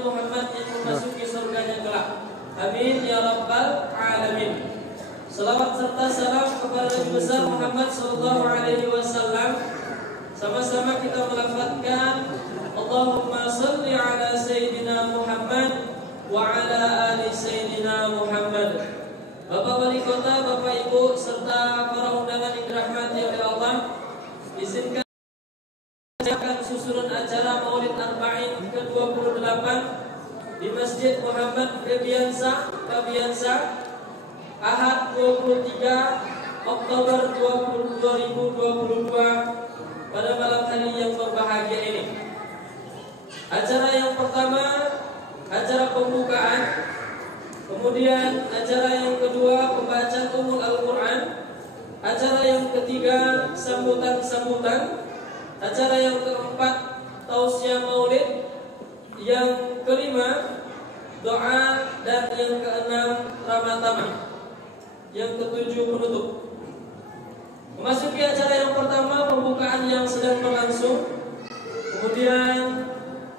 Muhammad yang memasuki surganya kelak. Amin ya rabbal alamin. Salawat serta salam kepada Nabi besar Muhammad sallallahu alaihi wasallam. Sama-sama kita melafazkan Allahumma salli ala sayyidina Muhammad wa ala ali sayyidina Muhammad. Bapak Wali Kota, Bapak Ibu serta para undangan yang dirahmati oleh Allah, izinkan susunan acara Maulid Arba'in ke-28 di Masjid Muhammad Kabiansa Ahad 23 Oktober 2022 pada malam hari yang berbahagia ini. Acara yang pertama acara pembukaan, kemudian acara yang kedua pembacaan Ummul Al-Quran, acara yang ketiga sambutan-sambutan, acara yang keempat tausiah maulid, yang kelima doa, dan yang keenam ramah-tamah, yang ketujuh penutup. Memasuki acara yang pertama pembukaan yang sedang berlangsung, kemudian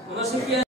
memasuki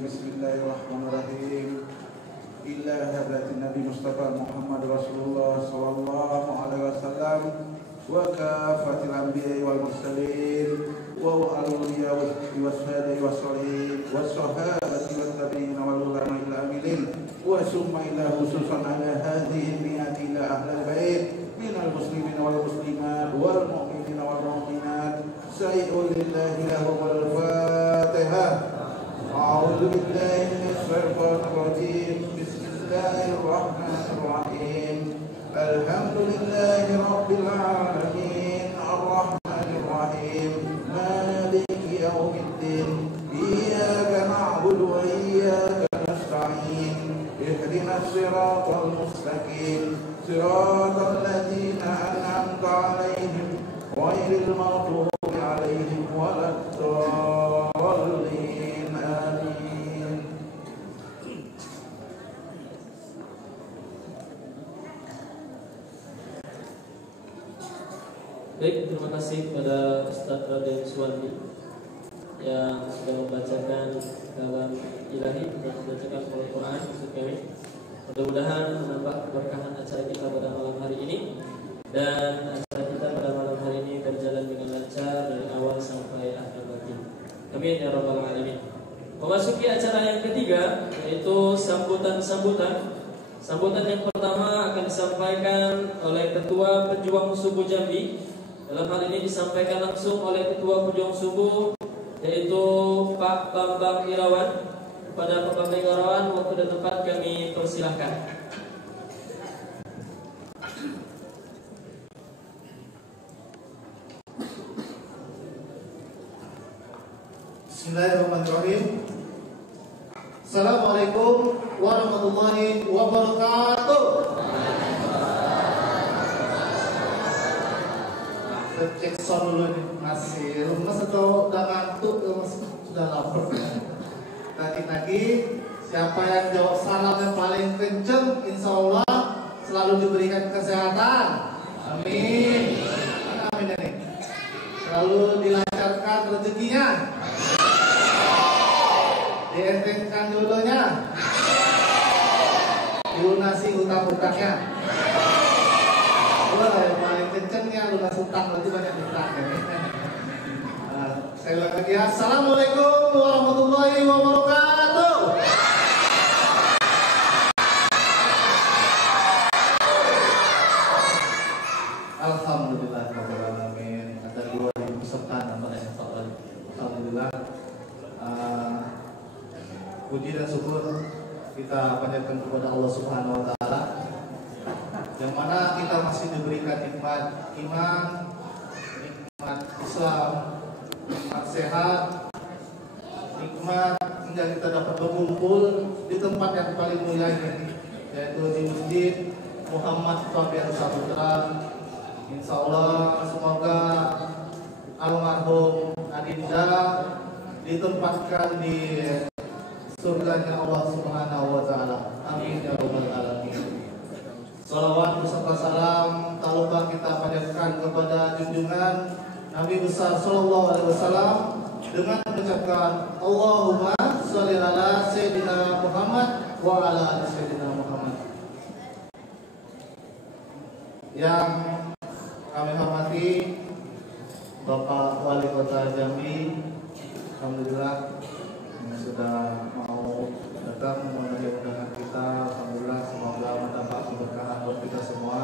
Bismillahirrahmanirrahim. Ila hadratin Nabi Mustafa Muhammad Rasulullah sallallahu alaihi wasallam wa kafatil anbiya'i wal mursalin wa al-awliya was-salihin was-salihin was-sahabati wat-tabi'in wal ulama'il amilin wa summa ila khususan ala hadhihi mi'ati ila ahlil bait minal muslimin wal muslimat wal mu'minin wal mu'minat sayyidul lillahi lahum al-fatihah. A'udzu billahi minasy syaithanir rajim. Bismillahirrahmanirrahim. Alhamdulillahi rabbil alamin. Arrahmanir rahim. Maliki yaumiddin. Iyyaka na'budu wa iyyaka nasta'in. Ihdinas siratal mustaqim. Siratal ladzina an'amta 'alaihim ghairil maghdubi 'alaihim waladdallin. Baik, terima kasih kepada Ustaz Raden Suwandi yang sudah membacakan kalam ilahi dan membacakan Al-Quran untuk kami. Mudah-mudahan menambah keberkahan acara kita pada malam hari ini, dan acara kita pada malam hari ini berjalan dengan lancar dari awal sampai akhir nanti. Amin ya rabbal alamin. Memasuki acara yang ketiga, yaitu sambutan-sambutan. Sambutan yang pertama akan disampaikan oleh Ketua Pejuang Subuh Jambi. Dalam hal ini disampaikan langsung oleh Ketua Pejuang Subuh, yaitu Pak Bambang Irawan. Kepada Pak Bambang Irawan, waktu dan tempat kami persilahkan. Bismillahirrahmanirrahim. Assalamualaikum warahmatullahi wabarakatuh. Cek sound dulu nih, masih lemes atau udah ngantuk? Sudah lapar. Lagi-lagi Siapa yang jawab salam yang paling kenceng, insya Allah selalu diberikan kesehatan. Amin. Amin ini. Selalu dilancarkan rezekinya. Dientengkan dulunya. Dilunasi utang-utangnya. Wah, yang paling kencengnya lunas utang, berarti banyak utang. Saya ulang lagi. Assalamualaikum warahmatullahi wabarakatuh. Alhamdulillah rabbil alamin. Ada 2.000 peserta namanya Pak. Alhamdulillah. Puji dan syukur kita panjatkan kepada Allah Subhanahu wa taala, yang mana kita masih diberikan nikmat iman, nikmat Islam, nikmat sehat, nikmat hingga kita dapat berkumpul di tempat yang paling mulia ini, yaitu di Masjid Muhammad Fabian Saputra. Insya Allah semoga almarhum Adinda ditempatkan di surganya Allah Subhanahu wa taala. Amin ya rabbal alamin. Salawat beserta salam tak lupa kita panjatkan kepada junjungan Nabi besar sallallahu alaihi wasallam dengan mengucapkan Allahumma sholli ala sayyidina Muhammad wa ala ali sayyidina Muhammad. Yang kami hormati Bapak Wali Kota Jambi, alhamdulillah sudah mau datang memenuhi undangan kita. Alhamdulillah, semoga mendapat keberkahan buat kita semua.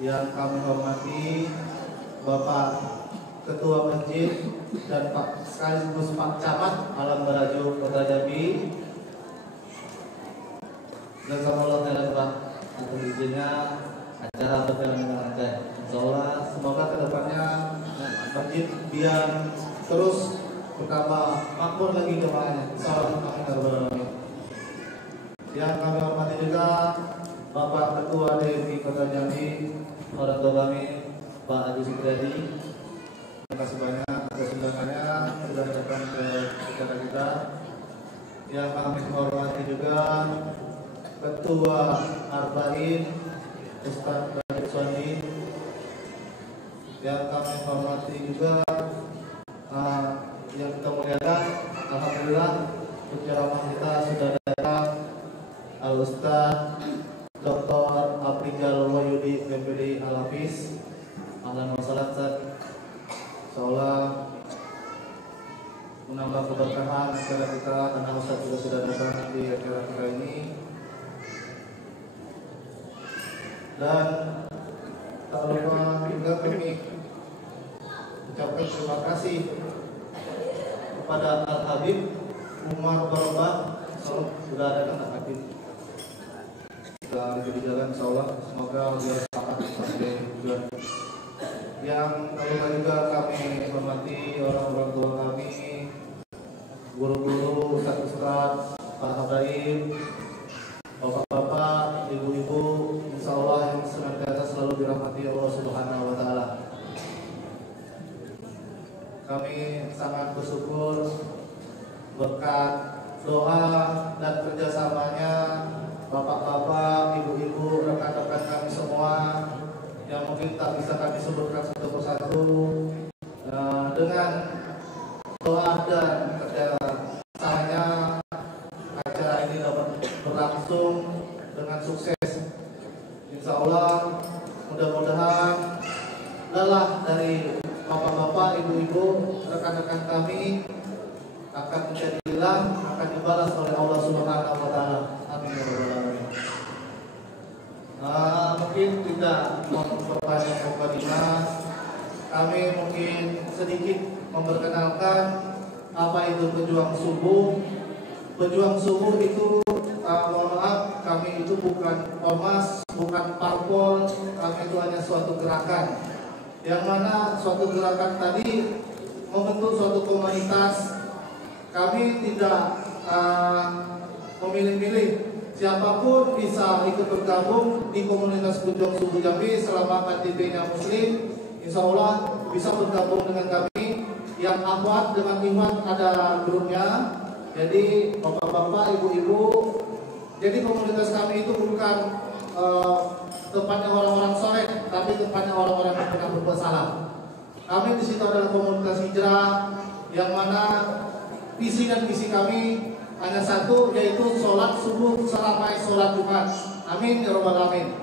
Yang kami hormati Bapak Ketua Masjid dan Pak sekaligus Pak Camat Alam Barajo Kota Jambi. Jazakallahu khairan Pak atas izinnya acara berjalan dengan lancar. Insyaallah semoga kedepannya masjid biar terus pertama makmur lagi jemaahnya. Salam amin. Yang kami hormati juga Bapak Ketua DPI Kota Jambi, orang tua kami Pak Agus Supriyadi. Terima kasih banyak atas undangannya sudah datang ke acara kita. Yang kami hormati juga Ketua Arba'in Ustaz Radit Swandi. Yang kami hormati juga yang kita muliakan, alhamdulillah penceramah kita sudah datang Al-Ustaz Dr. Aprijal Wahyudi PPD Al-Hafiz. Ahlan wa sahlan Ustaz. Insyaallah menambah keberkahan acara kita karena Ustaz juga sudah datang di acara kita ini. Dan tak lupa juga kami ucapkan terima kasih kepada Al-Habib Umar Barobah. Sudah ada kan Habib sudah di jalan, insyaallah semoga beliau selamat sampai tujuan. Yang lupa juga kami hormati orang-orang tua kami, guru-guru, ustaz-ustaz, para habaib, bapak-bapak, ibu-ibu, insyaallah yang senantiasa selalu dirahmati Allah Subhanahu wa taala. Kami sangat bersyukur berkat doa dan kerjasamanya bapak-bapak, ibu-ibu, rekan-rekan kami semua yang mungkin tak bisa kami sebutkan satu persatu. Dengan doa dan kerjasamanya acara ini dapat berlangsung dengan sukses. Insya Allah mudah-mudahan lelah dari bapak-bapak, ibu-ibu, rekan-rekan kami akan menjadi hilang, akan dibalas oleh Allah Subhanahu wa taala. Amin ya rabbal alamin. Mungkin tidak memperpanjang mukadimah, kami mungkin sedikit memperkenalkan apa itu pejuang subuh. Pejuang subuh itu mohon maaf, kami itu bukan ormas, bukan parpol, kami itu hanya suatu gerakan. Yang mana suatu gerakan tadi membentuk suatu komunitas. Kami tidak memilih-milih, siapapun bisa ikut bergabung di komunitas Pejuang Subuh Jambi selama KTP-nya Muslim. Insya Allah bisa bergabung dengan kami. Yang akhwat dengan iman ada grupnya, Jadi bapak-bapak, ibu-ibu, jadi komunitas kami itu bukan tempatnya orang-orang soleh, tapi tempatnya orang-orang yang pernah berbuat salah. Kami di situ adalah komunitas hijrah yang mana visi dan misi kami hanya satu, yaitu sholat subuh selama sholat Jumat. Amin ya robbal alamin.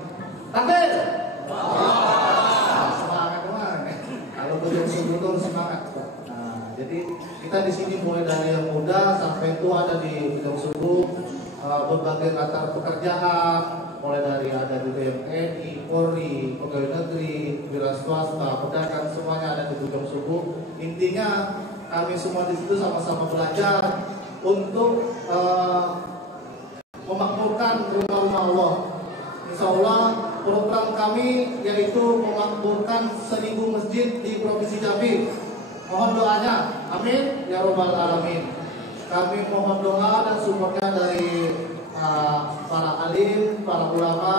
Takbir. Semangat teman. Kalau tujuan subuh itu semangat. Nah, jadi kita di sini mulai dari yang muda sampai tua ada di bidang subuh, berbagai latar pekerjaan, mulai dari ada di BMNI, Polri, pegawai negeri, wira swasta, pedagang, semuanya ada di bidang subuh. Intinya kami semua di situ sama-sama belajar untuk memakmurkan rumah-rumah Allah. Insya Allah program kami yaitu memakmurkan 1000 masjid di Provinsi Jambi. Mohon doanya, amin ya robbal alamin. Kami mohon doa dan supportnya dari para alim, para ulama,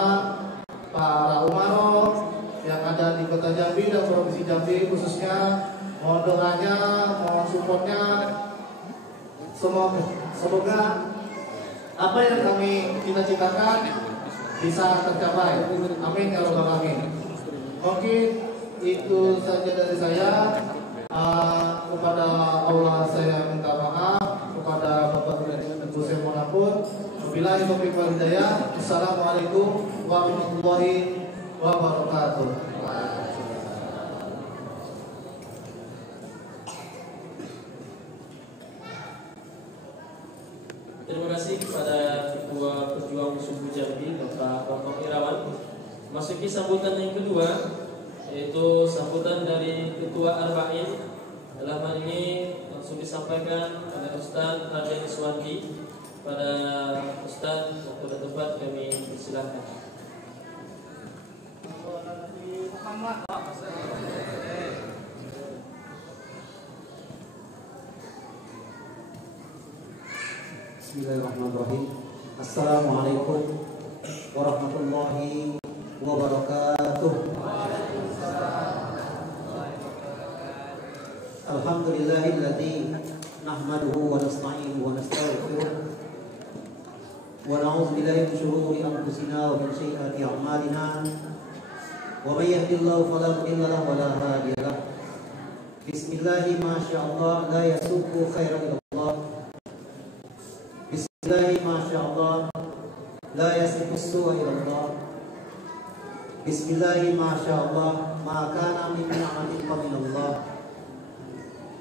para umaroh yang ada di Kota Jambi dan Provinsi Jambi khususnya. Mohon doanya, mohon supportnya. Semoga apa yang kami cita-citakan bisa tercapai. Amin ya robbal alamin. Mungkin itu saja dari saya. Kepada Allah saya minta maaf, kepada Bapak dan Ibu saya mohon ampun. Wabillahi taufiq wal hidayah. Assalamualaikum warahmatullahi wabarakatuh. Terima kasih kepada Ketua Perjuang Subuh Jambi, Bapak Bambang Irawan. Masuki sambutan yang kedua, yaitu sambutan dari Ketua Arba'in. Dalam hal ini langsung disampaikan oleh Ustaz Raden Iswandi. Pada Ustaz, waktu dan tempat kami persilahkan. Bismillahirrahmanirrahim. Assalamualaikum warahmatullahi wabarakatuh. Alhamdulillahilladzi nahmaduhu wa nasta'inuhu wa nastaghfiruh wa na'udzu billahi min shururi anfusina wa min sayyiati a'malina. Wa may yahdihillahu fala mudilla lahu wa la hadiya lahu. Bismillahi ma sya'allah la yasubbu khairan illallah. Bismillahi ma sya'allah la yasifu su'a illallah. Bismillahi ma sya'allah ma kana min ni'matin fa min Allah.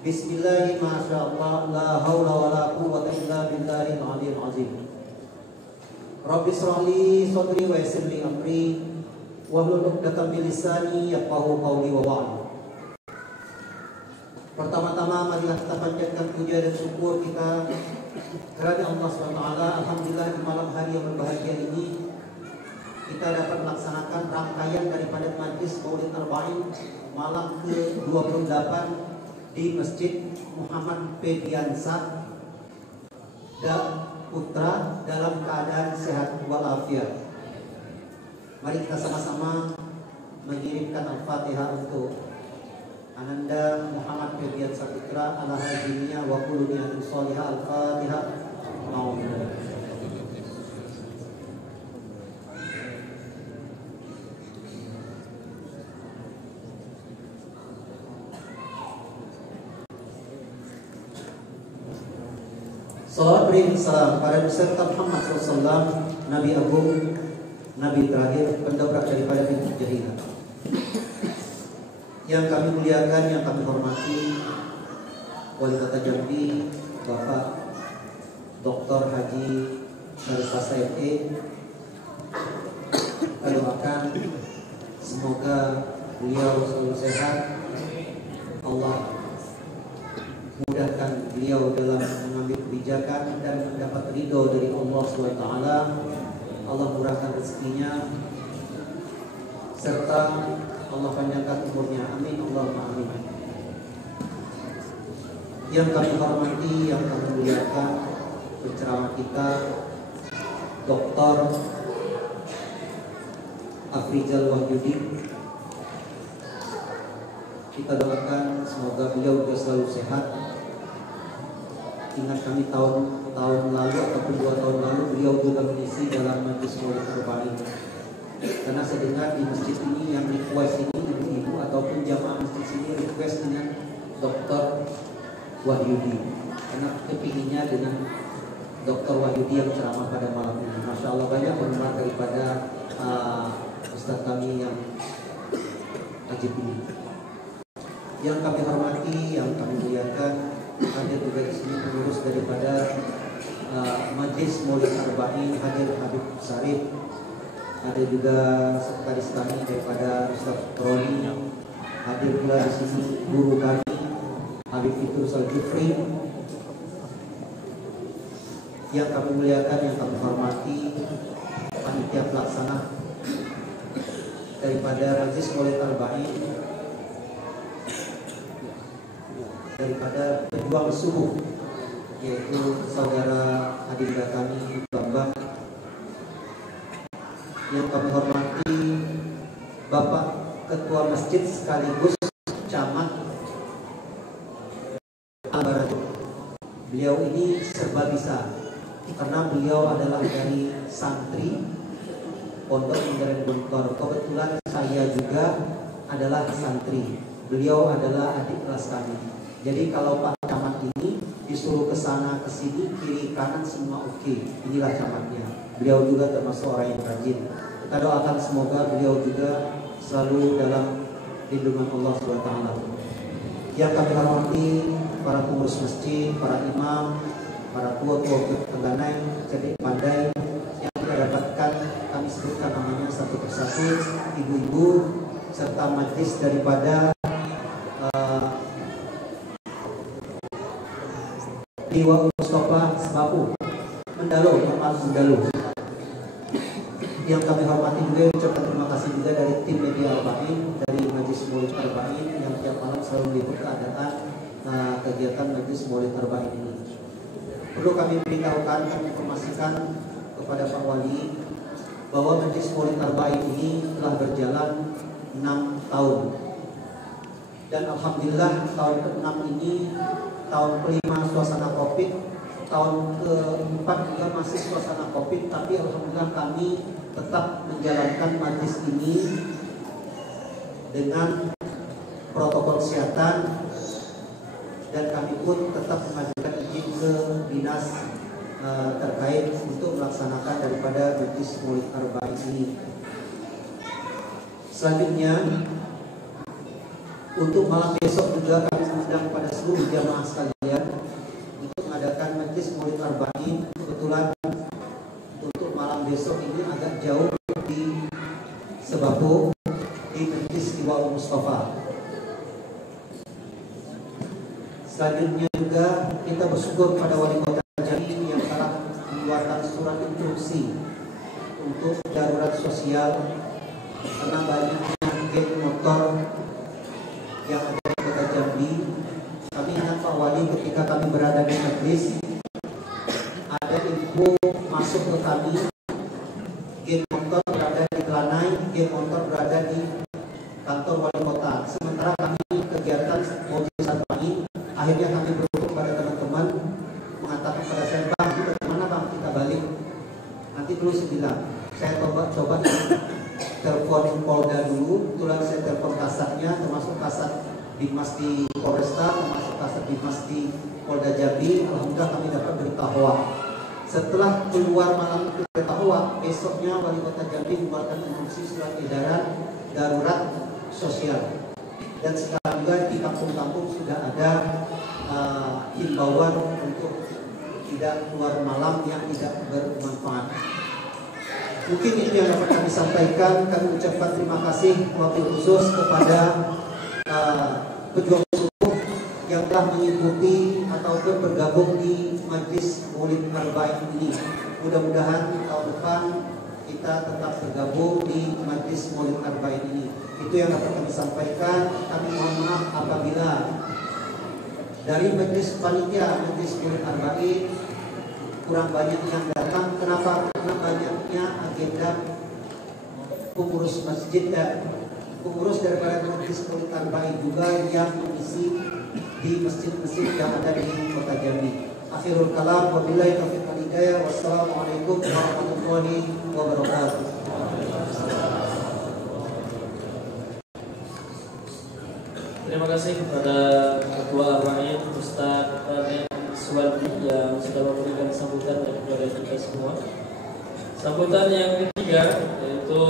Bismillahi ma sya'allah la haula wa la quwwata illa billahil aliyyil azim. Rabbi shrah li sadri wa yassir li amri wahlul 'uqdatam min lisani yafqahu qawli wa ba'd. Pertama-tama marilah kita panjatkan puja dan syukur kita kepada Allah SWT. Alhamdulillah di malam hari yang berbahagia ini kita dapat melaksanakan rangkaian daripada majlis Maulid Arba'in malam ke-28 di Masjid Muhammad Pediansah dan Putra dalam keadaan sehat walafiat. Mari kita sama-sama mengirimkan Al-Fatihah untuk Ananda Muhammad Pediansah Putra ala hajiniya wa kuluniyatul sholihah. Al-Fatihah. Salawat beri salam pada beserta Muhammad SAW, Nabi Agung, Nabi terakhir, pendobrak daripada pintu jahilah. Yang kami muliakan, yang kami hormati, Wali Kota Jambi, Bapak Dr. Haji Syarif SME. Kita doakan semoga beliau selalu sehat. Allah mudahkan beliau dalam mengambil kebijakan dan mendapat ridho dari Allah SWT. Allah murahkan rezekinya serta Allah panjangkan umurnya. Amin Allahumma amin. Yang kami hormati, yang kami muliakan, penceramah kita Dr. Afrizal Wahyudi. Kita doakan semoga beliau juga selalu sehat, ingat kami tahun lalu ataupun 2 tahun lalu beliau juga mengisi dalam Majlis Maulid Arba'in. Karena saya dengar di masjid ini yang request ini ibu-ibu ataupun jamaah masjid sini request dengan Dr. Wahyudi, karena kepinginnya dengan Dr. Wahyudi yang ceramah pada malam ini. Masya Allah, banyak hormat daripada Ustaz kami yang ajib ini. Yang kami hormati, yang kami muliakan, hadir juga di sini pengurus daripada Majlis Maulid Arba'in, hadir Habib Sarif, ada juga sekretaris kami daripada Ustaz Roni, hadir pula di sini guru kami Habib Fitur Saljufri. Yang kami muliakan, yang kami hormati, panitia pelaksana daripada Majlis Maulid Arba'in, daripada pejuang subuh, yaitu saudara adinda kami Bambang. Yang kami hormati Bapak Ketua Masjid sekaligus Camat Al-Barat. Beliau ini serba bisa, karena beliau adalah dari santri Pondok Modern Guntur. Kebetulan saya juga adalah santri. Beliau adalah adik kelas kami. Jadi kalau Pak Camat ini disuruh ke sana ke sini, kiri kanan semua oke. Inilah camatnya. Beliau juga termasuk orang yang rajin. Kita doakan semoga beliau juga selalu dalam lindungan Allah SWT. Yang kami hormati para pengurus masjid, para imam, para tua-tua Tengganai, cerdik pandai, yang kita dapatkan kami sebutkan namanya satu persatu, ibu-ibu, serta majlis daripada Dewa Mustafa Sebabu Mendalo, Normal Mendalo. Yang kami hormati juga, ucapkan terima kasih juga dari tim media Arba'in, dari Majlis Maulid Arba'in yang tiap malam selalu meliput keadaan kegiatan Majlis Maulid Arba'in ini. Perlu kami beritahukan dan informasikan kepada Pak Wali bahwa Majlis Maulid Arba'in ini telah berjalan 6 tahun. Dan alhamdulillah tahun ke-6 ini, tahun ke-5 suasana Covid, tahun ke-4 juga masih suasana Covid, tapi alhamdulillah kami tetap menjalankan majlis ini dengan protokol kesehatan, dan kami pun tetap mengajukan izin ke dinas terkait untuk melaksanakan daripada Majlis Maulid Arba'in ini. Selanjutnya, untuk malam besok juga kami mengundang kepada seluruh jamaah sekalian untuk mengadakan Majlis Maulid Arba'in. Kebetulan untuk malam besok ini agak jauh di Sebabu, di Majlis Dewa Mustafa. Selanjutnya juga kita bersyukur pada Wali Kota Jambi yang telah mengeluarkan surat instruksi untuk darurat sosial, karena banyaknya geng motor yang ada di Kota Jambi. Kami ingat Pak Wali ketika kami berada di majlis, ada info masuk ke kami, geng motor berada di Kelanai, geng motor berada di kantor Wali Kota. Sementara kami kegiatan Majlis Arba'in, akhirnya kami berhubung pada teman-teman, mengatakan pada saya, Bang, kita kemana Bang, kita balik. Nanti dulu saya bilang, saya coba telepon Polda dulu, kebetulan saya telepon kasatnya, termasuk kasat Dimas di Polresta, termasuk kasat Dimas di Polda Jambi. Alhamdulillah kami dapat berita hoak. Setelah keluar malam itu berita hoak, besoknya Wali Kota Jambi membuatkan instruksi surat edaran darurat sosial. Dan sekarang juga di kampung-kampung sudah ada himbauan untuk tidak keluar malam yang tidak bermanfaat. Mungkin itu yang dapat kami sampaikan. Kami ucapkan terima kasih wabil khusus kepada pejuang subuh yang telah mengikuti ataupun bergabung di Majlis Maulid Arba'in ini. Mudah-mudahan tahun depan kita tetap bergabung di Majlis Maulid Arba'in ini. Itu yang dapat kami sampaikan. Kami mohon maaf apabila dari Majlis Panitia Majlis Maulid Arba'in kurang banyak yang datang. Kenapa? Karena banyaknya agenda pengurus masjid dan pengurus daripada Majlis Maulid Arba'in juga yang mengisi di masjid-masjid yang ada di Kota Jambi. Akhirul kalam, wabillahi taufiq wal hidayah. Wassalamualaikum warahmatullahi wabarakatuh. Terima kasih kepada Ketua Arba'in Ustaz Raden Suwardi yang sudah memberikan sambutan kepada kita semua. Sambutan yang ketiga yaitu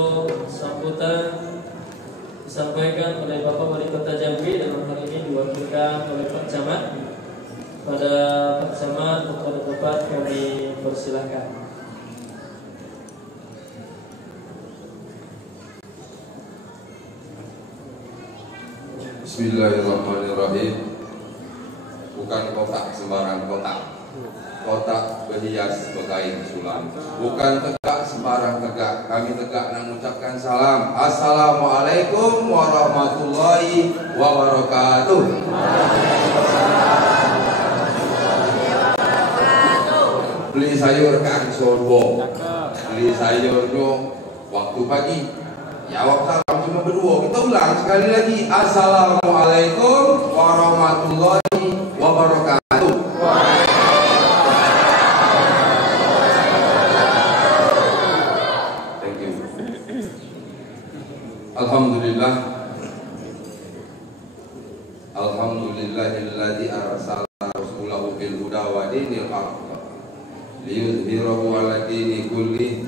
sambutan disampaikan oleh Bapak Wali Kota Jambi, dalam hal ini diwakilkan oleh Pak Camat. Pada Pak Camat untuk ada tempat kami persilahkan. Bismillahirrahmanirrahim. Bukan kotak sembarang kotak, kotak berhias berkain sulam. Bukan tegak sembarang tegak, kami tegak dan mengucapkan salam. Assalamualaikum warahmatullahi wabarakatuh. Beli sayur Kang Sorbo, beli sayurnya waktu pagi. Jawab salam cuma berdua. Kita ulang sekali lagi. Assalamualaikum warahmatullahi wabarakatuh. Thank you. Alhamdulillah. Alhamdulillahilladzi arsala rasulahu bil huda wa dinil haqq liyuzhirahu 'ala dini kulli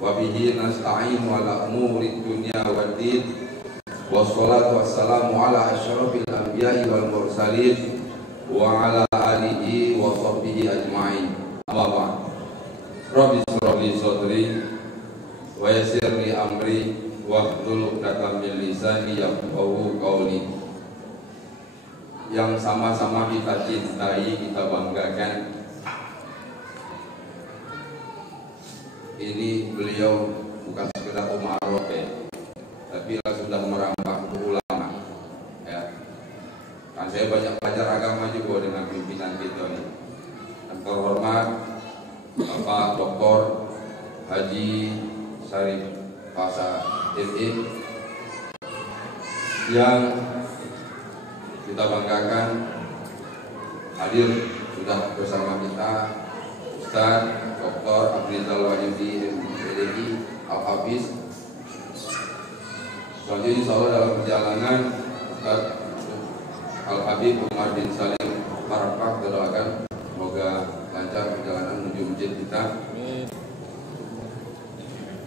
wa bihi nasta'in wa ala umuri dunya waddin. Wassalatu wassalamu ala asyrafil anbiya'i wal mursalin wa ala alihi wa sahbihi ajma'in. Amma ba'd. Rabbi shrah li sadri wa yassir li amri wahlul 'uqdatam min lisani yafqahu qawli. Yang sama-sama kita cintai, kita banggakan, ini beliau bukan sekedar umarok ya, tapi sudah merambah ke ulama ya. Kan saya banyak belajar agama juga dengan pimpinan kita ini. Dan terhormat Bapak Dr. Haji Syarif Fasa MM yang kita banggakan hadir sudah bersama kita, Ustaz Dr. Abrizal Wahyudi MPDI Al-Hafiz. Selanjutnya insya Allah dalam perjalanan Ustaz Al-Habib Umar bin Salim Parapak, kita doakan semoga lancar perjalanan menuju masjid kita.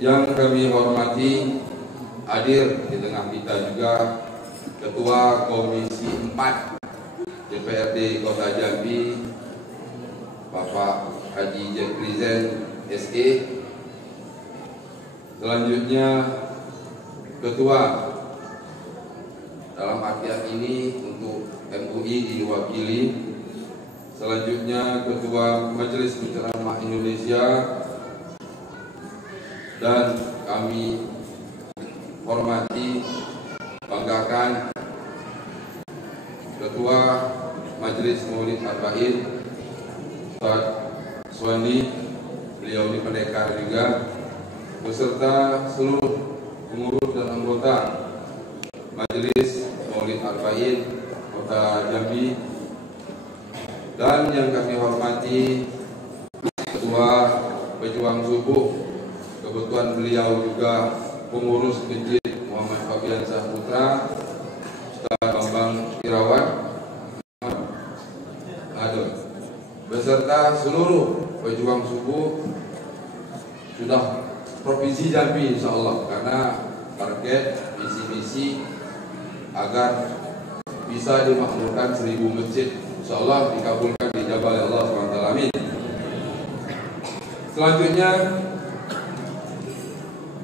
Yang kami hormati, hadir di tengah kita juga Ketua Komisi 4 DPRD Kota Jambi Bapak Haji Jekrizen SE. Selanjutnya Ketua dalam akhir ini untuk MUI diwakili. Selanjutnya Ketua Majelis Penceramah Indonesia, dan kami hormati, banggakan Ketua Majelis Maulid Arba'in Ustaz Suwandi, beliau ini pendekar juga, beserta seluruh pengurus dan anggota Majelis Maulid Arba'in Kota Jambi. Dan yang kami hormati Ketua Pejuang Subuh, kebetulan beliau juga pengurus Masjid Muhammad Fabian Saputra, Ustaz Bambang Irawan, beserta seluruh pejuang subuh sudah Provinsi Jambi insya Allah, karena target misi-misi agar bisa dimakmurkan 1000 masjid insya Allah dikabulkan di Jabal Allah SWT. Amin. Selanjutnya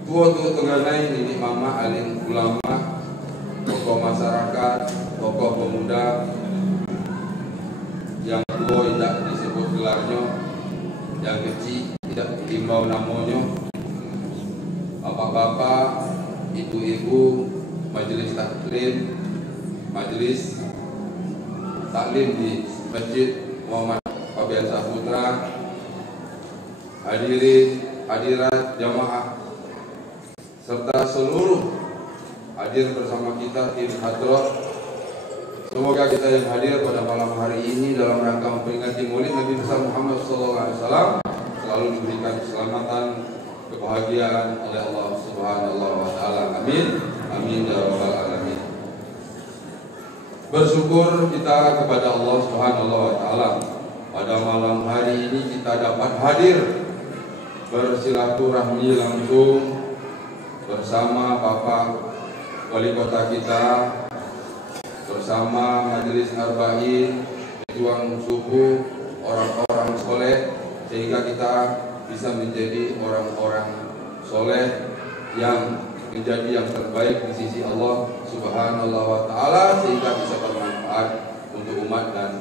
Tua-tua Tenganai, Nini Mama, alim ulama, tokoh masyarakat, tokoh pemuda yang tua tidak disebut gelarnya, yang kecil tidak dihimbau namanya, bapak-bapak, ibu-ibu, majelis taklim, majelis taklim di Masjid Muhammad Fabian Saputra, hadirin hadirat jamaah, serta seluruh hadir bersama kita tim hadroh Semoga kita yang hadir pada malam hari ini dalam rangka memperingati Maulid Nabi besar Muhammad SAW selalu diberikan keselamatan, kebahagiaan oleh Allah Subhanahu wa taala. Amin. Amin ya rabbal alamin. Bersyukur kita kepada Allah Subhanahu wa taala. Pada malam hari ini kita dapat hadir bersilaturahmi langsung bersama Bapak Wali Kota kita, bersama Majelis Arba'in, pejuang subuh, orang-orang soleh, sehingga kita bisa menjadi orang-orang soleh yang menjadi yang terbaik di sisi Allah Subhanahu wa taala, sehingga bisa bermanfaat untuk umat dan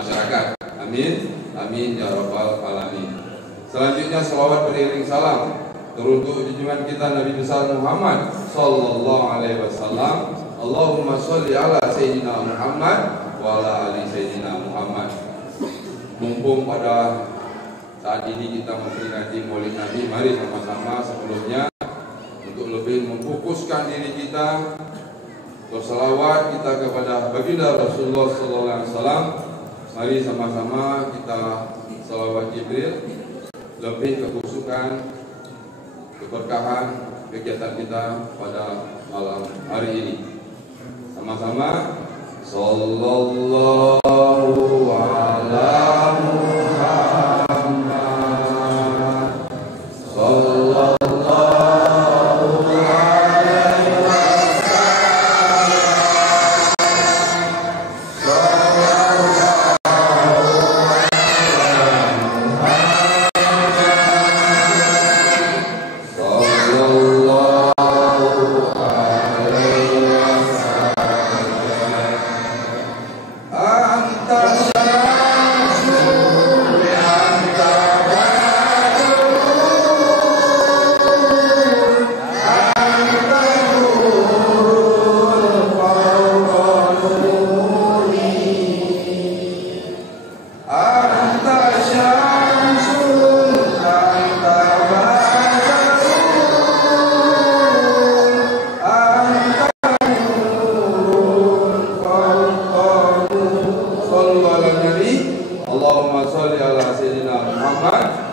masyarakat. Amin. Amin ya rabbal alamin. Selanjutnya selawat beriring salam teruntuk junjungan kita Nabi besar Muhammad sallallahu alaihi wasallam. Allahumma sholli ala sayyidina Muhammad wa ala ali sayyidina Muhammad. Mumpung pada saat ini kita memperingati Maulid Nabi, mari sama-sama sebelumnya untuk lebih memfokuskan diri kita berselawat kita kepada baginda Rasulullah sallallahu alaihi wasallam. Mari sama-sama kita selawat Jibril, lebih kekhusukan, keberkahan kegiatan kita pada malam hari ini. Sama-sama sallallahu ala Muhammad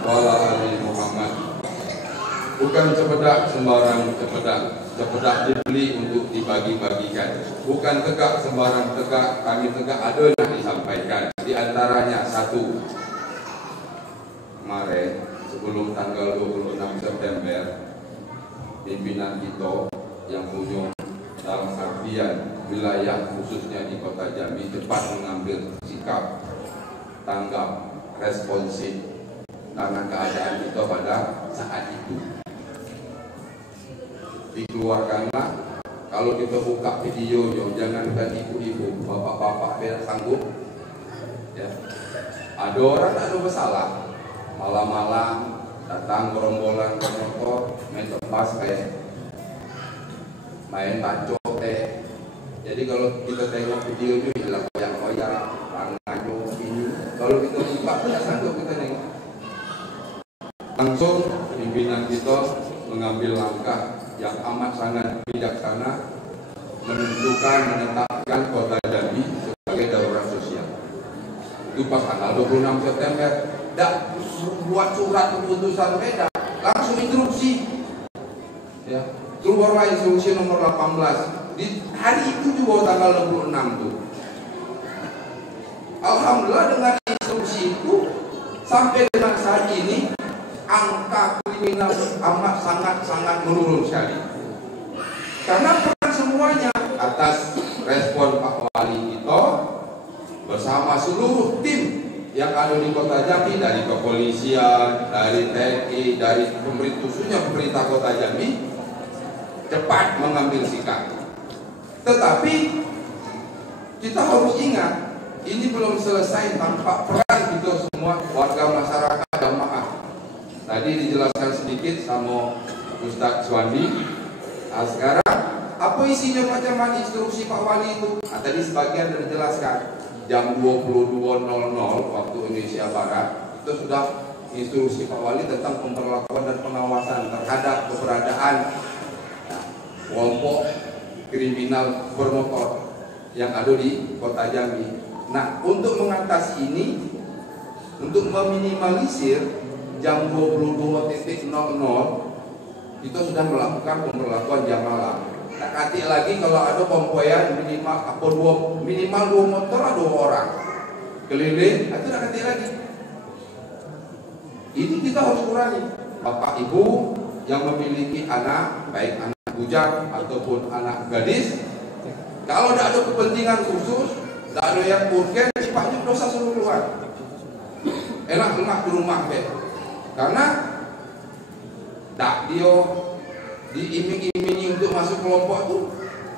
sallallahu alaihi cepedak dibeli untuk dibagi-bagikan. Bukan tegak sembarang tegak, kami tegak ada yang disampaikan. Di antaranya satu, kemarin sebelum tanggal 26 September, pimpinan kita yang punya dalam artian wilayah khususnya di Kota Jambi cepat mengambil sikap tanggap responsif karena keadaan kita pada saat itu. Dikeluarkanlah, kalau kita buka videonya jangankan ibu-ibu, bapak-bapak tidak sanggup ya. Ada orang tak ada masalah, malam-malam datang gerombolan motor main tepas kayak main bacok teh. Jadi kalau kita tengok videonya ialah koyak-koyak tangannya ini, kalau kita buka tidak sanggup kita tengok. Langsung pimpinan kita mengambil langkah yang amat sangat bijaksana, menetapkan Kota Jambi sebagai darurat sosial. Itu pas tanggal 26 September, dak buat surat keputusan beda, langsung instruksi. Ya, keluarlah instruksi nomor 18 di hari itu juga tanggal 26 tuh. Alhamdulillah dengan instruksi itu sampai dengan saat ini angka kriminal amat sangat menurun sekali. Karena peran semuanya atas respon Pak Wali kita bersama seluruh tim yang ada di Kota Jambi, dari kepolisian, dari TNI, dari pemerintah Kota Jambi, cepat mengambil sikap. Tetapi kita harus ingat, ini belum selesai tanpa peran kita semua warga masyarakat jamaah. Tadi dijelaskan sedikit sama Ustadz Suwandi. Nah, sekarang apa isinya macam instruksi Pak Wali itu? Nah, tadi sebagian sudah dijelaskan. Jam 22.00 waktu Indonesia Barat itu sudah instruksi Pak Wali tentang pemberlakuan dan pengawasan terhadap keberadaan kelompok kriminal bermotor. yang ada di Kota Jambi. Nah, untuk mengatasi ini, untuk meminimalisir jam 22.00 kita sudah melakukan pemberlakuan jam malam. Nah, nanti lagi kalau ada pompoyan minimal 2 motor ada 2 orang keliling, itu nanti lagi. Ini kita harus kurangi. Bapak Ibu yang memiliki anak, baik anak bujang ataupun anak gadis, kalau tidak ada kepentingan khusus, tidak ada yang urgen, cepatnya dosa suruh keluar. Enak di rumah be. Karena tak dia diiming-imingi untuk masuk kelompok itu,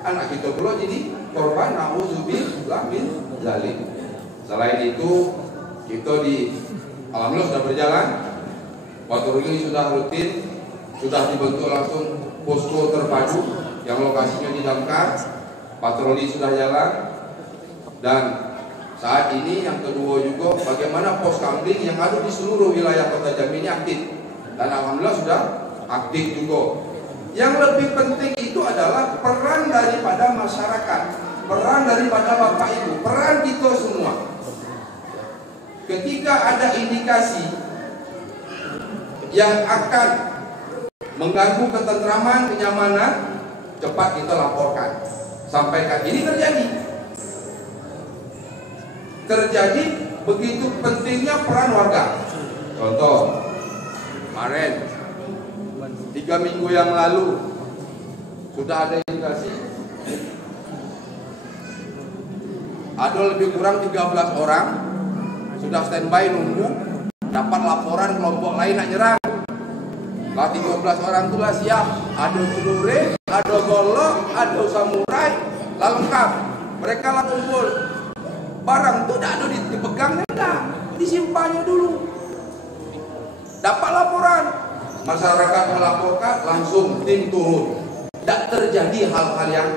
anak kita perlu jadi korban na'udzubillah min zalim. Selain itu, kita alhamdulillah sudah berjalan. Patroli ini sudah rutin, sudah dibentuk langsung posko terpadu yang lokasinya di Damkar. Patroli sudah jalan, dan saat ini yang kedua juga bagaimana pos kamling yang ada di seluruh wilayah Kota Jambi ini aktif, dan alhamdulillah sudah aktif juga. Yang lebih penting itu adalah peran daripada masyarakat, peran daripada Bapak Ibu, peran kita semua. Ketika ada indikasi yang akan mengganggu ketentraman, kenyamanan, cepat kita laporkan, sampaikan. Ini terjadi begitu pentingnya peran warga. Contoh, kemarin 3 minggu yang lalu sudah ada indikasi ada lebih kurang 13 orang sudah standby nunggu dapat laporan kelompok lain nak nyerang. Lah 13 orang itulah siap, ada peluru, ada golok, ada samurai, lengkap. Mereka lah kumpul. Barang itu tidak ada dipegang, tidak, disimpannya dulu. Dapat laporan, masyarakat melaporkan, langsung tim turun. Tidak terjadi hal-hal yang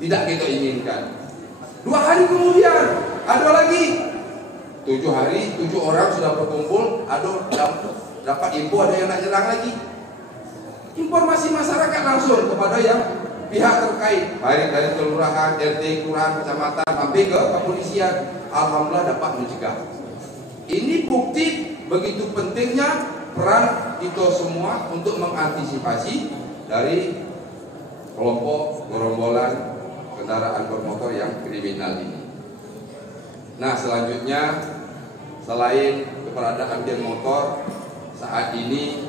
tidak kita inginkan. 2 hari kemudian ada lagi 7 hari, 7 orang sudah berkumpul, ada dapat info ada yang nak nyerang lagi. Informasi masyarakat langsung kepada yang pihak terkait, baik dari kelurahan, RT, kelurahan, kecamatan, sampai ke kepolisian. Alhamdulillah dapat mencegah. Ini bukti begitu pentingnya peran kita semua untuk mengantisipasi dari kelompok gerombolan kendaraan bermotor yang kriminal ini. Nah, selanjutnya selain keberadaan geng motor, saat ini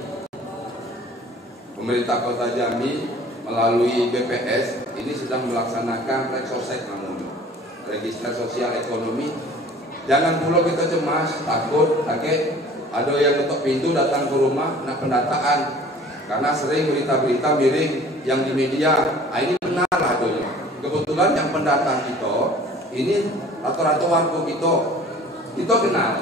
pemerintah Kota Jambi melalui BPS ini sedang melaksanakan Reksosek, namun Register Sosial Ekonomi. Jangan pula kita cemas, takut, kaget, ada yang ketok pintu datang ke rumah nak pendataan, karena sering berita-berita miring yang di media. Ini benar lah adanya. Kebetulan yang pendatang kita ini rata-rata warga kita kenal.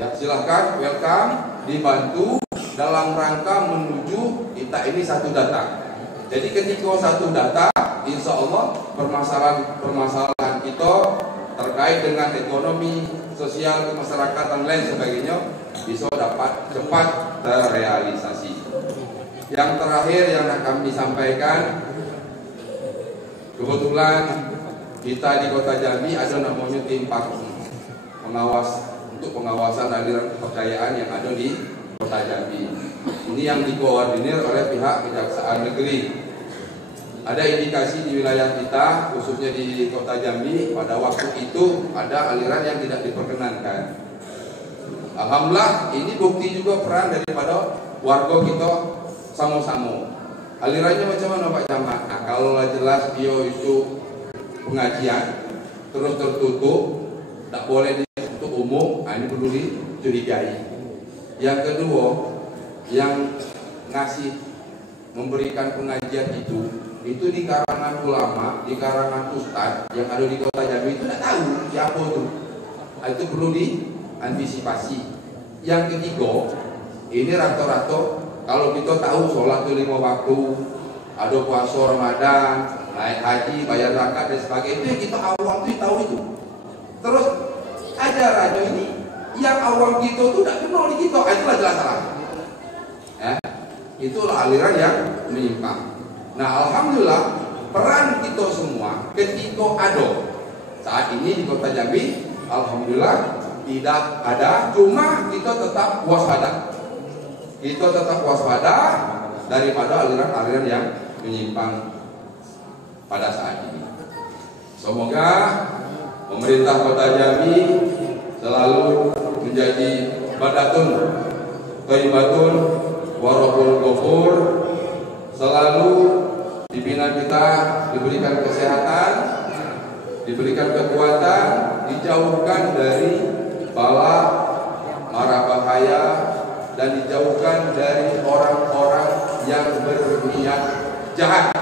Ya, silahkan, welcome, dibantu dalam rangka menuju kita ini satu data. Jadi ketika satu data, insya Allah permasalahan kita terkait dengan ekonomi, sosial, kemasyarakatan, lain sebagainya bisa dapat cepat terrealisasi. Yang terakhir yang akan kami sampaikan, kebetulan kita di Kota Jambi ada namanya tim Pakum, untuk pengawasan aliran kepercayaan yang ada di Kota Jambi. Ini yang dikoordinir oleh pihak Kejaksaan Negeri. Ada indikasi di wilayah kita, khususnya di Kota Jambi, pada waktu itu ada aliran yang tidak diperkenankan. Alhamdulillah, ini bukti juga peran daripada warga kita sama-sama. Alirannya macam mana Pak Camat? Nah, kalau jelas dia itu pengajian terus tertutup, tak boleh untuk umum, ini perlu dicurigai. Yang kedua, yang memberikan pengajian itu di karangan ulama, di karangan ustadz yang ada di Kota Jambi itu tidak tahu siapa itu. Itu perlu diantisipasi. Yang ketiga, ini rata-rata kalau kita tahu sholat itu 5 waktu, ada puasa Ramadan, naik haji, bayar zakat dan sebagainya, itu yang kita awam itu tahu itu. Terus ajarannya ini yang awam kita itu tidak kenal di kita, itulah jelas salah. Itulah aliran yang menyimpang. Nah, alhamdulillah peran kita semua ketika ada saat ini di Kota Jambi, alhamdulillah tidak ada, cuma kita tetap waspada. Kita tetap waspada daripada aliran-aliran yang menyimpang pada saat ini. Semoga pemerintah Kota Jambi selalu menjadi badatun, thayyibatun, warahul ghafur, selalu dibina kita, diberikan kesehatan, diberikan kekuatan, dijauhkan dari bala mara bahaya, dan dijauhkan dari orang-orang yang berniat jahat,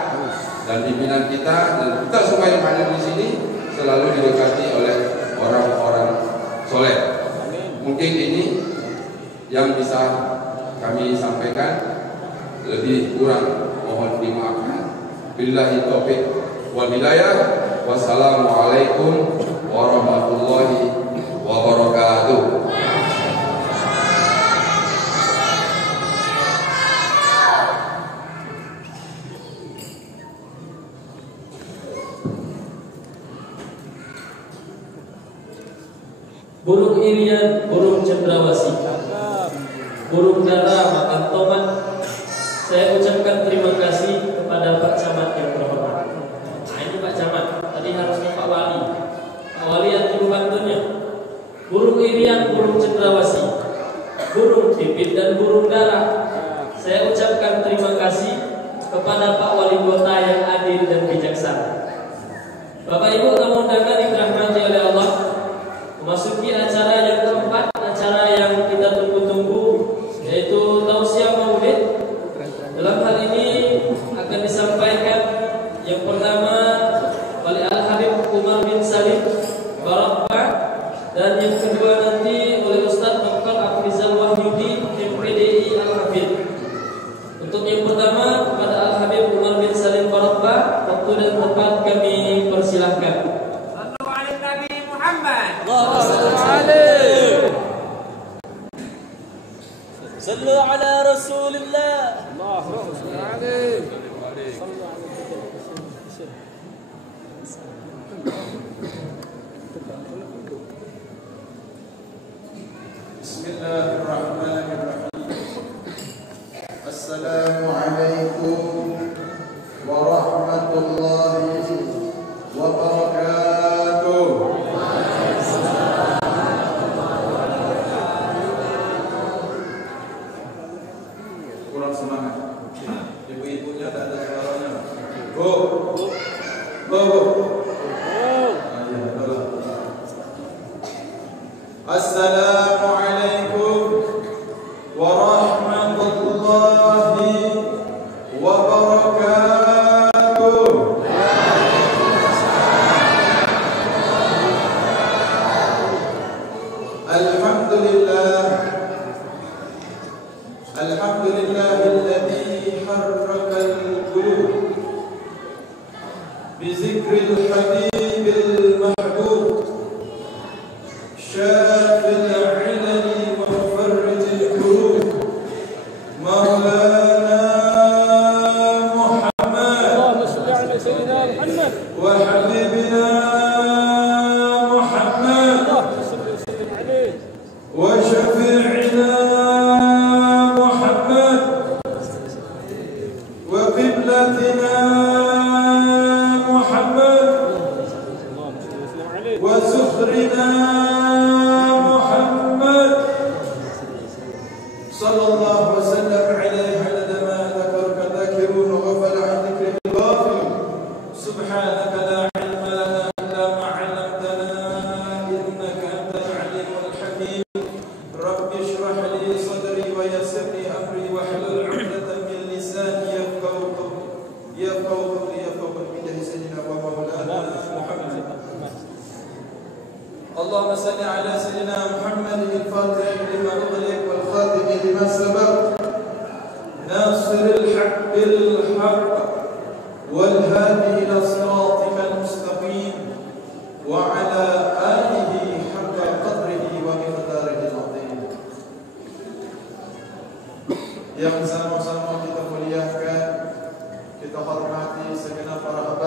dan pimpinan kita dan kita semua yang hadir di sini selalu didekati oleh orang-orang soleh. Mungkin ini yang bisa kami sampaikan, lebih kurang mohon dimaafkan. Billahi taufiq wal hidayah. Wassalamualaikum warahmatullahi wabarakatuh. Burung irian, burung cendrawasih, burung dara makan tomat. Saya ucapkan terima kasih kepada Pak Camat yang terhormat. Nah ini Pak Camat, tadi harusnya Pak Wali. Pak Wali yang juru bantunya. Burung irian, burung cendrawasih, burung pipit dan burung dara. Saya ucapkan terima kasih kepada Pak Wali Kota yang adil dan bijaksana. Bapak Ibu tamu undangan yang dirahmati oleh Allah, memasuki acara yang keempat, acara yang kita tunggu-tunggu, yaitu tausiah maulid. Dalam hal ini akan disampaikan yang pertama oleh Al-Habib Umar bin Salim Barakah, dan yang kedua nanti oleh Ustaz Dr. Afrizal Wahyudi MPDI Al-Habib. Untuk yang pertama kepada Al-Habib Umar bin Salim Barakah, waktu dan tempat kami persilahkan. صلوا على رسول الله. اللهم صل عليه. Bismillahirrahmanirrahim. Assalamualaikum warahmatullahi wabarakatuh. Kurang semangat. Ibu-ibunya tak ada suaranya. Bu. Assalamualaikum warahmatullahi wabarakatuh. Alhamdulillahilladzi harrakal qulub bi zikril habibil mahbub syafil 'ilali wa mufarrijil qulub maulana Muhammad Allahumma shalli ala sayyidina Muhammad wa habibina Muhammad Allahumma salli wa sallim alayhi wa syafi'ina Muhammad wa qiblatina Muhammad wa zukhrina Muhammad sallallahu wa sallam alayhi adada ma dhakaraka dhakirun wa ghafala an dhikril ghafil subhanaka la ilma lana illa ma 'allamtana innaka antal alimul hakim rabbi shrah li sadri wa yassir li amri wa hlul 'uqdatam min lisani yafqahu qawli yafqahu billahi sayyidina wa maulana Muhammad. اللهم صل على سيدنا محمد الفاتح لما أغلق والخاتم لما سبق ناصر الحق بالحق والهادي إلى صراطك المستقيم وعلى آله حق قدره ومقداره العظيم. Yang sama-sama kita muliakan, kita hormati segenap para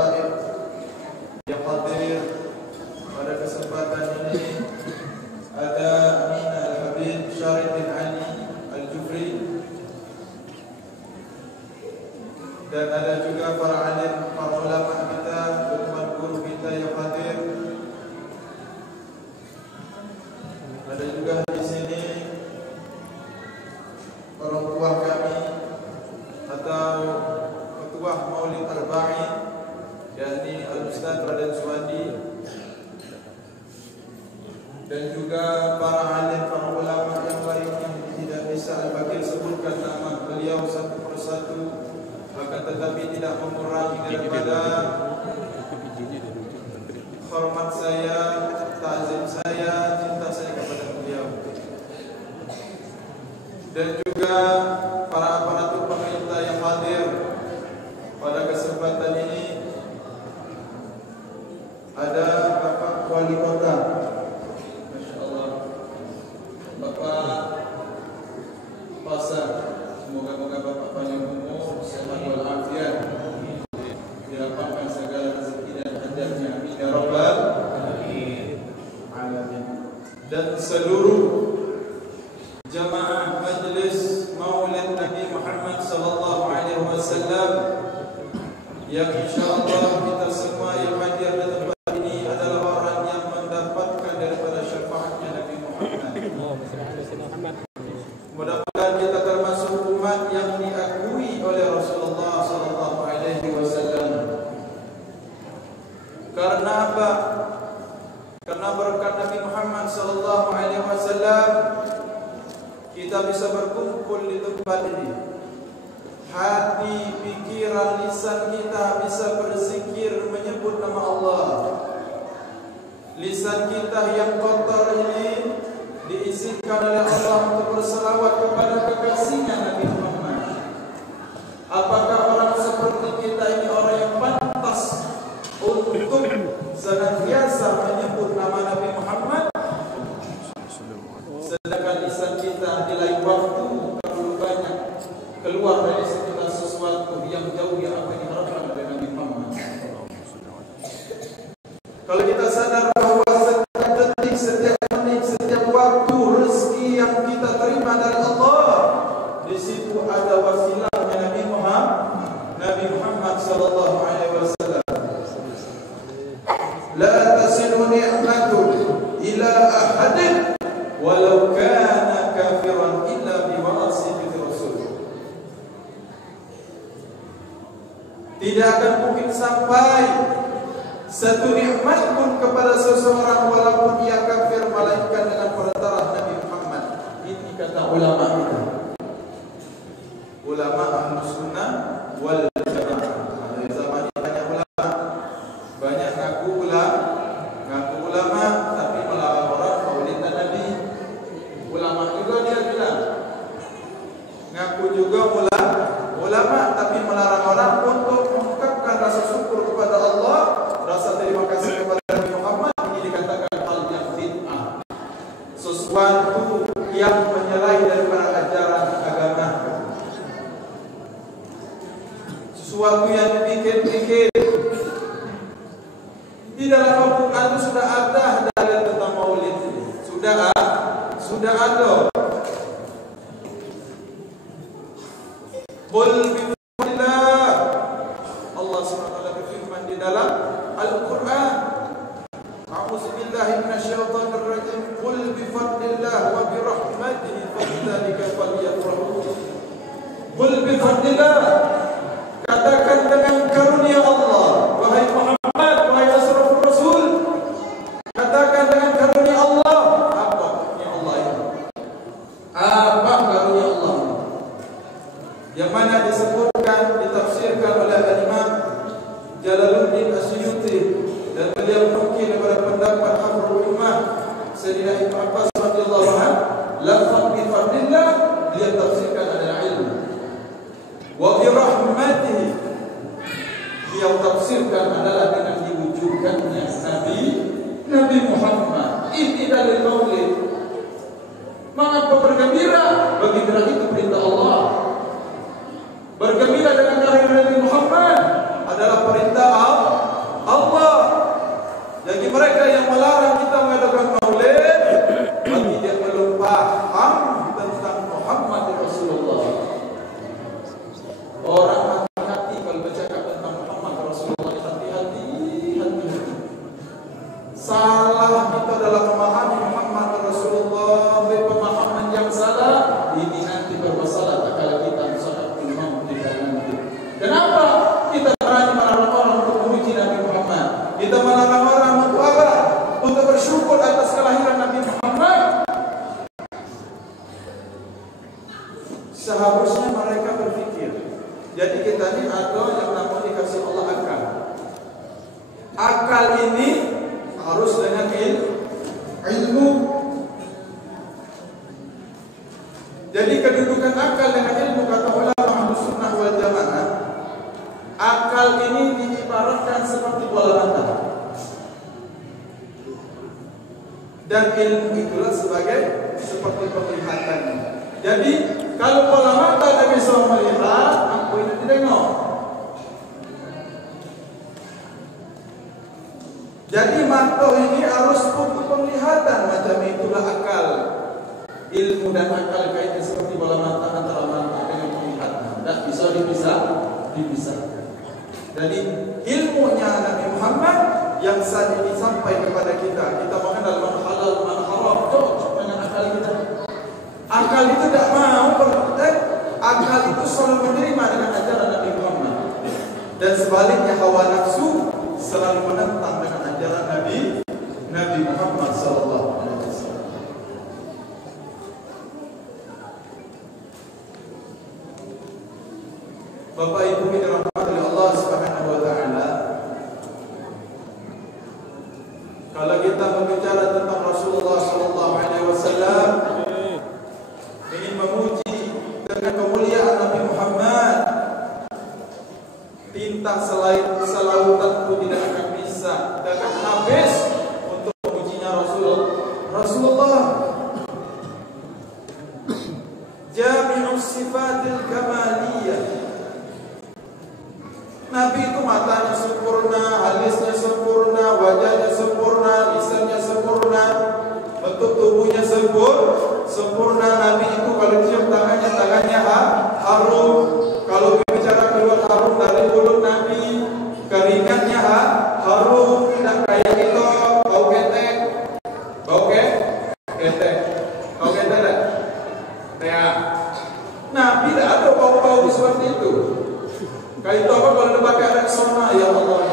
dan ada juga para alim, para ulama kita, teman guru kita yang hadir. Ada juga di sini orang tua kami atau ketua Maulid Arba'in, yakni Al-Ustaz Raden Suwandi, dan juga para alim, para ulama yang lain yang tidak bisa Al-Bakir sebutkan nama beliau satu persatu, akan tetapi tidak mengurangi daripada hormat saya, ta'zim saya, cinta saya kepada beliau. Dan juga para aparatur pemerintah yang hadir pada kesempatan ini. Ada Bapak Wali Kota, Masya Allah, Bapak Pasar, semoga-moga Bapak panjang umur, sehat walafiat, dirapatkan segala rezeki dan hajatnya, amin ya rabbal alamin. Dan seluruh jamaah Majlis Maulid Nabi Muhammad sallallahu alaihi wasallam yang insyaallah kita semua yang hadir di tempat ini adalah orang yang mendapatkan daripada syafaatnya Nabi Muhammad. Mudah-mudahan kita termasuk umat yang diakui oleh Rasulullah sallallahu alaihi wasallam. Karena apa? Karena berkat Nabi Muhammad sallallahu alaihi wasallam kita bisa berkumpul di tempat ini. Hati, pikiran, lisan kita bisa berzikir menyebut nama Allah. Lisan kita yang kotor ini diizinkan oleh Allah untuk berselawat kepada kekasihnya Nabi Muhammad. Apakah orang seperti kita ini orang yang pantas untuk senantiasa menyebut nama Nabi Muhammad? Sedangkan lisan kita di lain waktu terlalu banyak keluar dari sekitar sesuatu yang jauh yang apa diharapkan oleh Nabi Muhammad. Kalau kita sadar bahwa setiap detik, setiap menit, setiap waktu rezeki yang kita terima dari Allah, di situ ada wasilahnya Nabi Muhammad sallallahu alaihi wasallam. La tasilu ni'matu ila ahadin walau kana kafiran illa biwasitati rasul. Tidak akan mungkin sampai satu nikmat pun kepada seseorang walaupun ia kafir melainkan dengan perantara Nabi Muhammad. Ini kata ulama kita, ulama Ahlus Sunnah wal Jamaah. Di zaman ini banyak ulama, banyak ngaku ulama tapi melarang orang maulid Nabi. Ulama juga dia bilang ngaku juga ulama tapi melarang orang untuk mengungkapkan rasa syukur kepada Allah, rasa terima kasih kepada Nabi Muhammad. Ini dikatakan hal yang bid'ah, sesuatu yang menyalahi daripada ajaran agama, sesuatu yang dipikir-pikir. Di dalam Al-Quran itu sudah ada dalil tentang maulid ini. Sudah ada. Qul bifadlillah, Allah SWT berfirman di dalam Al-Quran, a'udzu billahi minasyaitonir rajim, qul bifadlillah wa birahmatihi fabidzalika falyafrahu. Qul bifadlillah, katakan dengan karunia Allah, wahai Muhammad, wahai asrafur rasul, katakan dengan karunia Allah. Apa karunia Allah itu? Apa karunia Allah? Yang mana disebutkan, ditafsirkan oleh Imam Jalaluddin Asyuyuti, dan beliau menukil daripada pendapat Habrul Ummah Sayyidina Ibnu Abbas radhiyallahu anhu, lafaz bi fadlillah dia tafsirkan adalah ilmu. Wa bi rahmatihi dia tafsirkan adalah dengan diwujudkannya Nabi Muhammad. Ini dalil maulid. Mengapa bergembira? Bergembira itu perintah Allah. Bergembira dengan kehadiran Nabi Muhammad adalah perintah Allah. Bagi mereka yang melarang kita mengadakan maulid, bagi dia belum paham tentang Muhammad Rasulullah. Orang hati-hati ini harus dengan ilmu. Jadi kedudukan akal dengan ilmu, kata ulama Ahlus Sunnah wal Jamaah, akal ini diibaratkan seperti bola mata, dan ilmu itulah seperti penglihatan. Jadi kalau bola mata tidak bisa melihat, apa itu ditengok. Jadi mata ini harus untuk penglihatan, macam itulah akal. Ilmu dan akal kaitannya seperti bola mata, antara mata dengan penglihatan. Tak bisa dipisah. Jadi ilmunya Nabi Muhammad yang saat ini sampai kepada kita mengenal mana halal, mana haram, cocok dengan akal kita. Akal itu tidak mau berpraktek, akal itu selalu menerima dengan ajaran Nabi Muhammad. Dan sebaliknya hawa nafsu selalu menentang dengan ajaran Nabi Muhammad sallallahu alaihi wasallam. Bapak Ibu yang dirahmati oleh Allah Subhanahu wa taala, kalau kita berbicara tentang Rasulullah sallallahu alaihi wasallam, ingin memuji dengan kemuliaan Nabi Muhammad, tinta selautan pun tidak akan bisa, tidak akan habis untuk memujinya Rasulullah. Jami'us sifatil kamaliyah. Nabi itu matanya sempurna, alisnya sempurna, wajahnya sempurna, lisannya sempurna, bentuk tubuhnya sempurna. Nabi itu kalau cium tangannya harum, kalau bicara keluar harum dari mulut Nabi, keringatnya harum, tidak kayak itu bau ketek, ya. Nabi tidak ada bau-bau seperti itu. Kayak itu apa kalau dia pakai Rexona, ya Allah,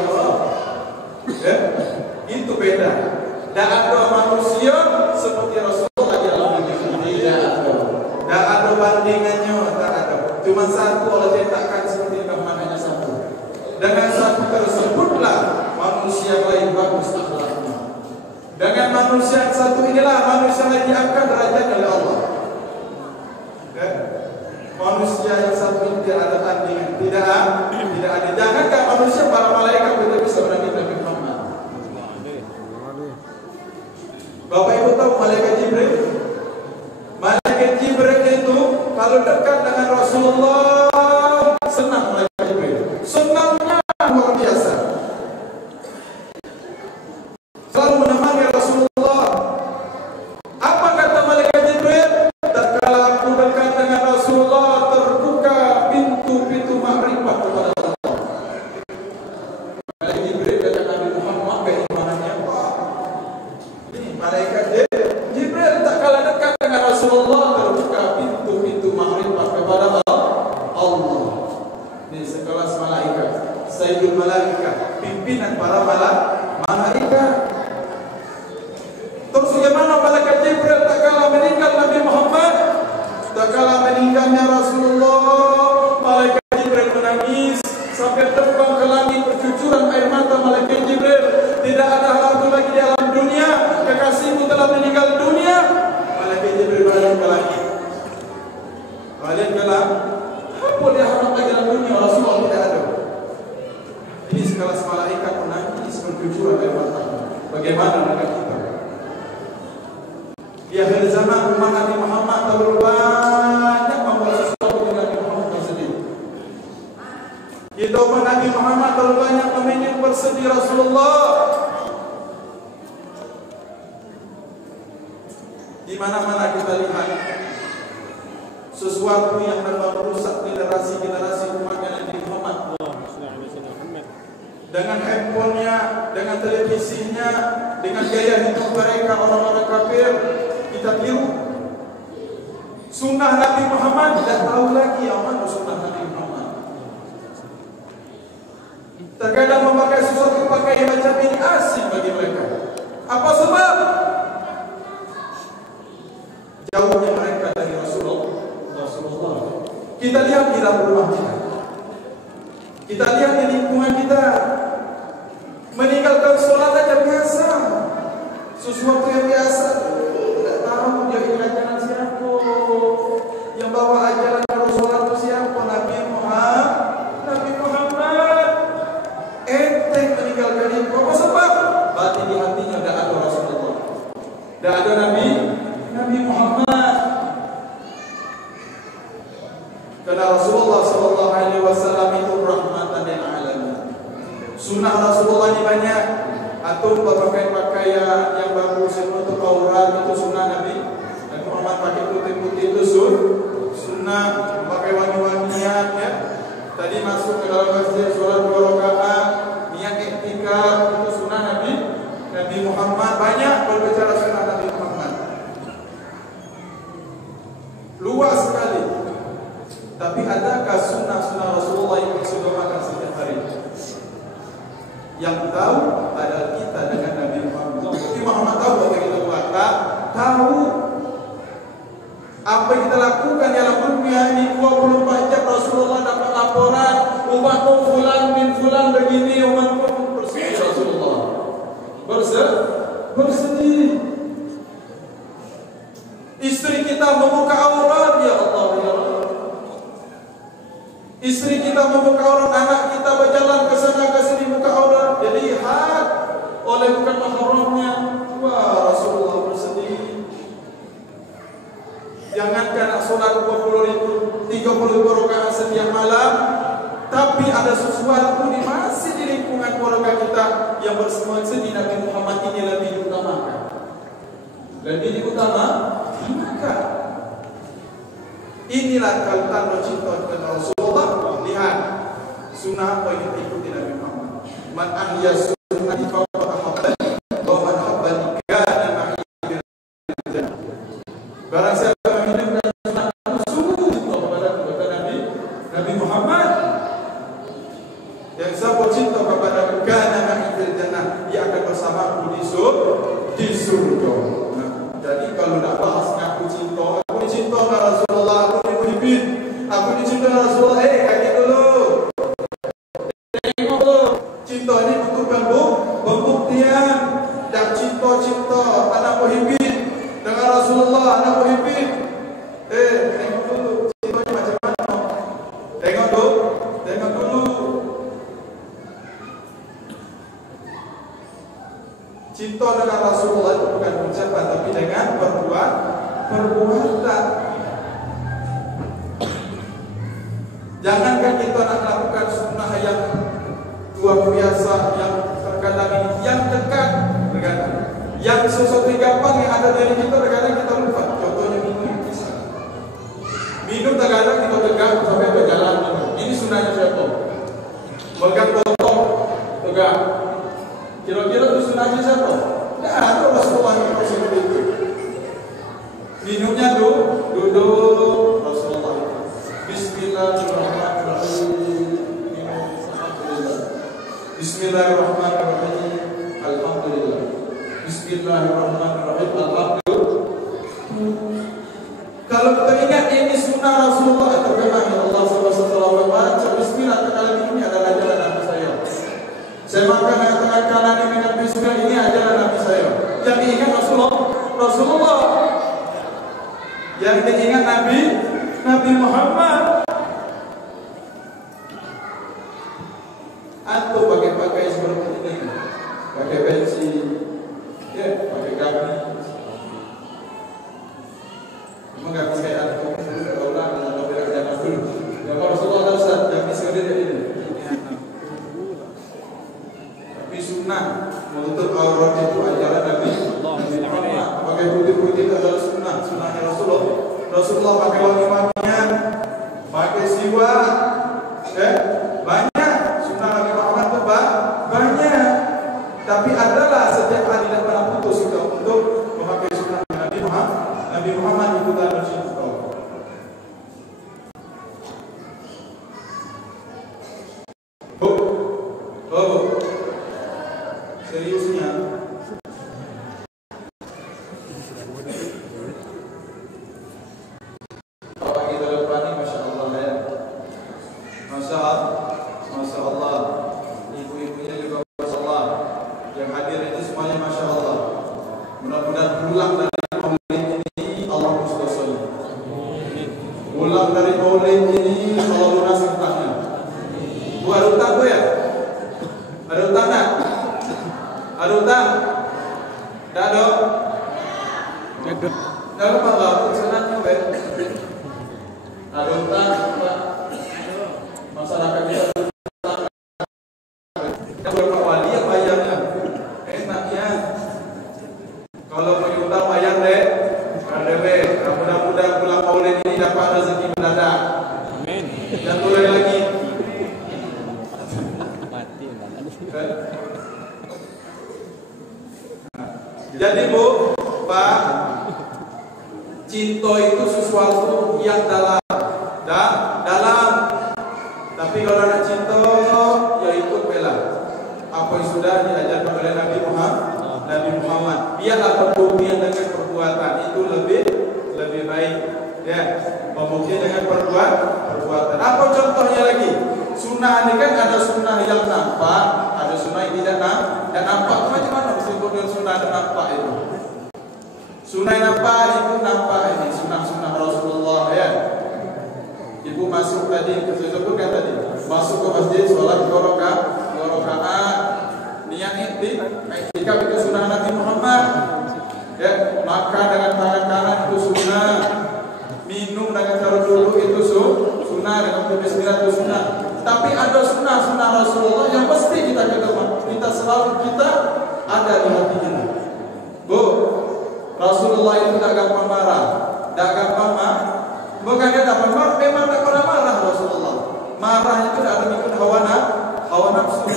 ya, itu beda. Tidak ada manusia seperti Rasulullah yang tidak ada bandingannya, tak ada. Cuma satu Allah ciptakan seperti Rahman, hanya satu. Dengan satu tersebutlah manusia lain bagus akhlaknya. Dengan manusia yang satu inilah manusia yang diangkat derajat oleh Allah. Ya? Manusia yang satu ini tidak ada tandingan, tidak ada. Jangankan manusia, para malaikat tidak bisa menandingi Nabi Muhammad. Bapak Ibu tahu malaikat Jibril? Malaikat Jibril itu kalau dekat dengan Rasulullah senang malaikat Jibril. Senangnya luar biasa. Selalu menemani Rasulullah. Apa kata malaikat Jibril? Tatkala aku dekat dengan Rasulullah, terbuka pintu-pintu makrifat kepada Allah. Malaikat Jibril kata Nabi Muhammad, keimanannya apa? Ini malaikat Jibril tatkala dekat dengan Rasulullah, terbuka pintu-pintu makrifat kepada Allah. Ini sekelas malaikat, Sayyidul Malaikat, pimpinan para malaikat. Terus bagaimana malaikat Jibril tatkala meninggal Nabi Muhammad, tatkala meninggalnya Rasulullah, malaikat Jibril menangis sampai terbang ke langit bercucuran air mata. Malaikat Jibril, tidak ada harta lagi di alam dunia, kekasihmu telah meninggal dunia. Malaikat Jibril balik ke langit, balik ke langit. Apa dia harap lagi dalam dunia? Rasulullah tidak ada. Ini sekelas malaikat menangis bercucuran air mata. Bagaimana dengan kita? Di akhir zaman umat Nabi Muhammad terlalu banyak membuat sesuatu dengan Nabi Muhammad sendiri. Kita umat Nabi Muhammad terlalu banyak ingin bersedih Rasulullah. Di mana-mana kita lihat sesuatu yang dapat merusak generasi umatnya Nabi Muhammad. Dengan handphonenya, dengan televisinya, dengan gaya hidup mereka orang-orang kafir, kita tiru. Sunnah Nabi Muhammad tidak tahu lagi yang mana sunnah Nabi Muhammad. Terkadang memakai sesuatu pakaian macam ini asing bagi mereka. Apa sebab? Jauhnya mereka dari Rasulullah. Kita lihat di dalam rumah kita lihat di lingkungan kita. Meninggal meninggalkan sholat aja biasa, sesuatu yang biasa. Tidak tahu dia ini ajaran siapa, yang bawa ajaran harus sholat itu siapa? Nabi Muhammad. Enteng meninggalkan itu. Apa sebab? Berarti di hatinya tidak ada Rasulullah, tidak ada Nabi Muhammad. Karena Rasulullah SAW itu rahmatan lil alamin. Sunnah Rasulullah ini banyak. Atau berpakaian pakaian yang bagus, menutup aurat, itu sunnah Nabi Muhammad. Pakai putih-putih itu sunnah. Pakai wangi-wangian, ya. Tadi masuk ke dalam masjid sholat 2 rakaat, niat iktikaf, itu sunnah Nabi Muhammad. Banyak berbicara sunnah Nabi Muhammad, luas sekali. Tapi adakah sunnah-sunnah Rasulullah yang sudah makan setiap hari? Yang tahu adalah kita dengan Nabi Muhammad. Nabi Muhammad tahu apa kita buat? Tak tahu. Apa yang kita lakukan dalam dunia ini 24 jam Rasulullah dapat laporan, umatku fulan bin fulan begini, umatku bersedih. Rasulullah bersedih. Istri kita membuka aurat, ya Allah, ya Allah. Istri kita membuka aurat, anak kita berjalan ke sana ke sini buka aurat, dilihat oleh bukan mahramnya. Wah, Rasulullah bersedih. Jangankan sholat 30 rakaat setiap malam, tapi ada sesuatu di masih di lingkungan keluarga kita yang bersedih. Nabi Muhammad ini lebih diutamakan, lebih diutamakan. Inilah kalau cinta kepada Rasulullah. Lihat sunnah apa yang diikuti Nabi Muhammad. Man ahya sunnati faqad ahabbani wa man ahabbani kana ma'i fil jannah. Barang siapa yang menghidupkan sunnah sungguh cinta kepada Nabi Muhammad. Yang siapa cinta kepada kana ma'i fil jannah, dia akan bersamaku di surga. Nah, jadi kalau nak bahas aku cinta kepada Rasulullah, aku dicinta Rasulullah. Kaji dulu. Tengok dulu. Cinta ini bukan pembuktian. Dan cinta anak muhibbin dengan Rasulullah, anak muhibbin. Tengok dulu. Cintanya macam mana? Tengok dulu. Cinta dengan Rasulullah itu bukan ucapan, tapi dengan perbuatan. Jangankan kita nak melakukan sunnah yang luar biasa, yang terkadang yang dekat, terkadang yang sesuatu yang gampang yang ada dari kita, terkadang kita lupa. Contohnya minum terkadang kita tegak sampai berjalan. Ini sunnahnya siapa? Pegang botol tegak. Kira-kira itu sunnahnya siapa? Tidak ada Rasulullah yang seperti itu. Minumnya duduk Rasulullah. Bismillahirrahmanirrahim. Bismillahirrahmanirrahim. Alhamdulillah. Bismillahirrahmanirrahim. Alhamdulillah. Kalau kita ingat ini sunnah Rasulullah, terkenal ya Allah SWT baca Bismillah kali ini adalah ajaran Nabi saya. Saya makan dengan tangan kanan ini dengan Bismillah, ini ajaran Nabi saya. Yang diingat Rasulullah. Yang diingat Nabi Muhammad. Antum pakai seperti ini, pakai pensi, ya, pakai gamis. Memang gamis kayak antum dulu, kalau orang dengan mobil aja dulu. Ya kalau Rasulullah Ustaz, gamis sendiri ini. Tapi sunnah menutup aurat itu ajaran Nabi Muhammad. Pakai putih-putih itu adalah sunnahnya Rasulullah pakai wangi-wangian, pakai siwak, banyak sunnah Nabi Muhammad itu banyak. Tapi adalah setiap hari tidak pernah putus kita untuk memakai sunnah Nabi Muhammad itu dalam cinta. Seriusnya. Masya Allah, ibu-ibunya juga Masya Allah. Bu, ada utang Bu ya? Ada utang tak? Ada utang? Tak ada? Tak ada Pak, senangnya Pak. Ada utang Pak. Masyarakat kita utang. Yang berapa wali yang bayarnya? Enaknya. Kalau mau utang bayar deh. ADB, mudah-mudahan pulang maulid ini dapat rezeki mendadak. Amin. Dan mulai lagi. Mati. Jadi Bu, Pak, cinta itu sesuatu yang dalam. Dalam. Tapi kalau nak cinta, ya ikut bela. Apa yang sudah diajarkan oleh Nabi Muhammad. Biarlah pembuktian dengan perbuatan itu lebih baik. Ya, pembuktian dengan perbuatan. Apa contohnya lagi? Sunnah ini kan ada sunnah yang nampak, ada sunnah yang tidak nampak. Macam mana disebut dengan sunnah yang nampak itu? Sunnah yang nampak itu nampak ini sunnah Rasulullah ya. Ibu masuk tadi, saya sebutkan tadi, masuk ke masjid sholat 2 rakaat. Niat iktikaf itu sunnah Nabi Muhammad. Ya, makan dengan tangan kanan itu sunnah. Minum dengan cara dulu itu sunnah, dengan bismillah itu sunnah. Tapi ada sunnah Rasulullah yang mesti kita ketemu. Kita ada di hati kita. Bu, Rasulullah itu tak gampang marah, tak gampang bukan dia tak marah, memang tak pernah marah Rasulullah. Marah itu tak ada ikut hawa nafsu.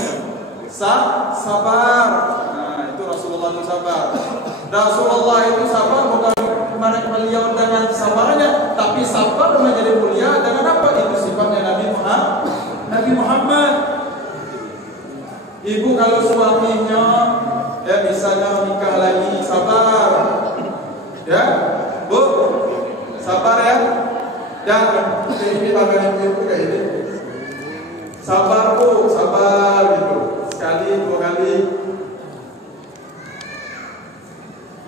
Sabar. Nah, itu Rasulullah itu sabar. Rasulullah itu sabar bukan mereka beliau dengan sabarnya, tapi sabar menjadi mulia dengan apa? Itu sifatnya Nabi Muhammad. Ibu kalau suaminya ya misalnya nikah lagi, sabar. Ya, Bu, sabar ya. Dan ini tangan ibu kayak ini. Sabar Bu, sabar gitu. Sekali, 2 kali.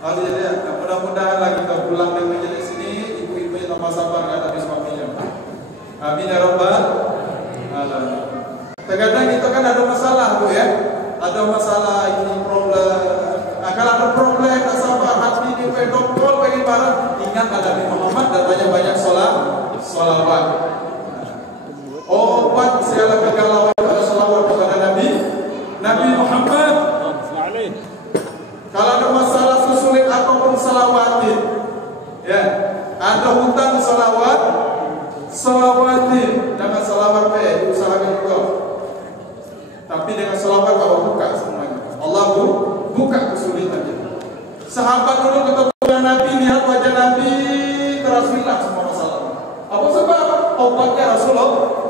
Jadi mudah-mudahan lagi kita pulang dari majelis ini, ibu-ibu yang tambah sabar menghadapi suaminya. Amin ya rabbal alamin. Terkadang kita kan ada masalah Bu ya, ada masalah ini problem. Nah, kalau ada problem tak sabar, hati ini pedokol pengen barang, ingat ada Nabi Muhammad dan banyak-banyak sholawat. Obat segala kegalauan pada sholawat kepada Nabi Muhammad. Kalau ada masalah sesulit apapun salawatin, ya, ada hutang salawatin dengan salawat usahakan juga. Tapi dengan salawat Allah buka semuanya. Allah buka kesulitannya. Sahabat dulu ketemu dengan Nabi, lihat wajah Nabi, terus hilang semua masalah. Apa sebab? Obatnya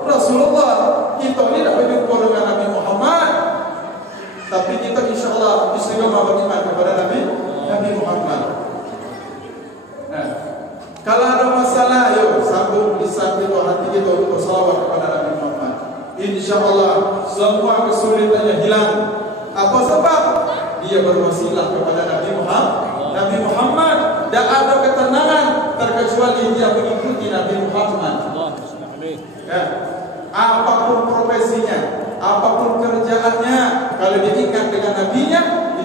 Rasulullah. Kita ini dapat berjumpa dengan Nabi Muhammad. Tapi kita insya Allah istiqomah beriman kepada Nabi Muhammad. Nah, kalau ada masalah, yuk sambung lisan kita, hati kita untuk bersalawat kepada Nabi Muhammad. Insya Allah semua kesulitannya hilang. Apa sebab? Dia berwasilah kepada Nabi Muhammad. Dan ada ketenangan terkecuali dia mengikuti Nabi Muhammad. Ya. Apapun profesinya, apapun kerjaannya, kalau dia ingat dengan Nabi-Nya,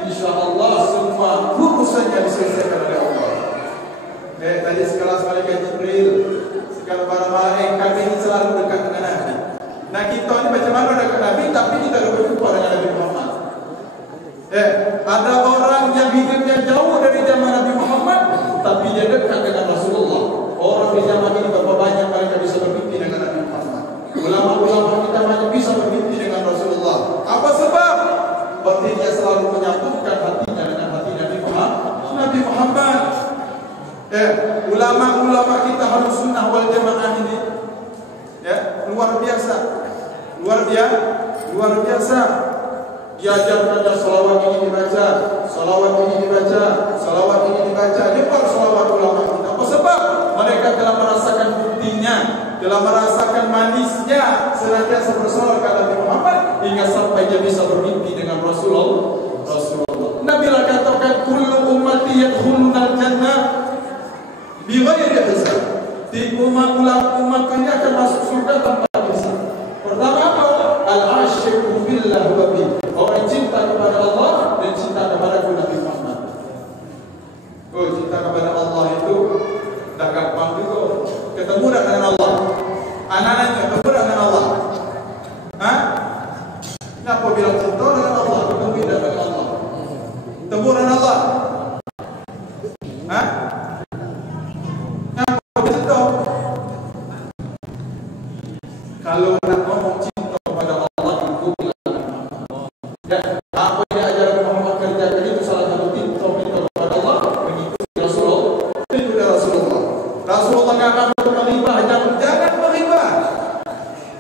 insya Allah semua urusannya diselesaikan oleh Allah. Tadi sekelas malaikat Jibril, segala para malaikat ini selalu dekat dengan Nabi. Nah kita ini macam mana dekat Nabi, tapi kita ada berjumpa dengan Nabi Muhammad. Ada orang yang hidupnya jauh dari zaman Nabi Muhammad, tapi dia dekat dengan Rasulullah. Orang di zaman ini berapa banyak mereka bisa bermimpi dengan Nabi Muhammad. Ulama-ulama kita banyak bisa bermimpi dengan Rasulullah. Apa sebab? Berarti dia selalu menyatukan hatinya dengan hati Nabi Muhammad. Ulama-ulama kita harus sunnah wal jamaah ini, luar biasa. Diajarkannya salawat ini dibaca, salawat ini dibaca, salawat ini dibaca. Dia para salawat ulama kita. Apa sebab? Mereka telah merasakan buktinya, telah merasakan manisnya senantiasa bersalawat kepada Nabi Muhammad hingga sampai dia bisa bermimpi dengan Rasulullah. Nabi lah katakan kullu ummati yadkhuluna al-jannah bighairi hisab. Umat ini akan masuk surga tanpa hisab. Pertama apa? Kenapa bilang cinta dengan Allah? Temu dengan Allah. Temu dengan Allah. Hah? Kenapa cinta? Kalau nak ngomong cinta kepada Allah itu ya, apa yang ajaran Muhammad kerjakan itu salah satu cinta kepada Allah, mengikuti Rasulullah. Itu Rasulullah. Rasulullah kata beribah, jangan beribah.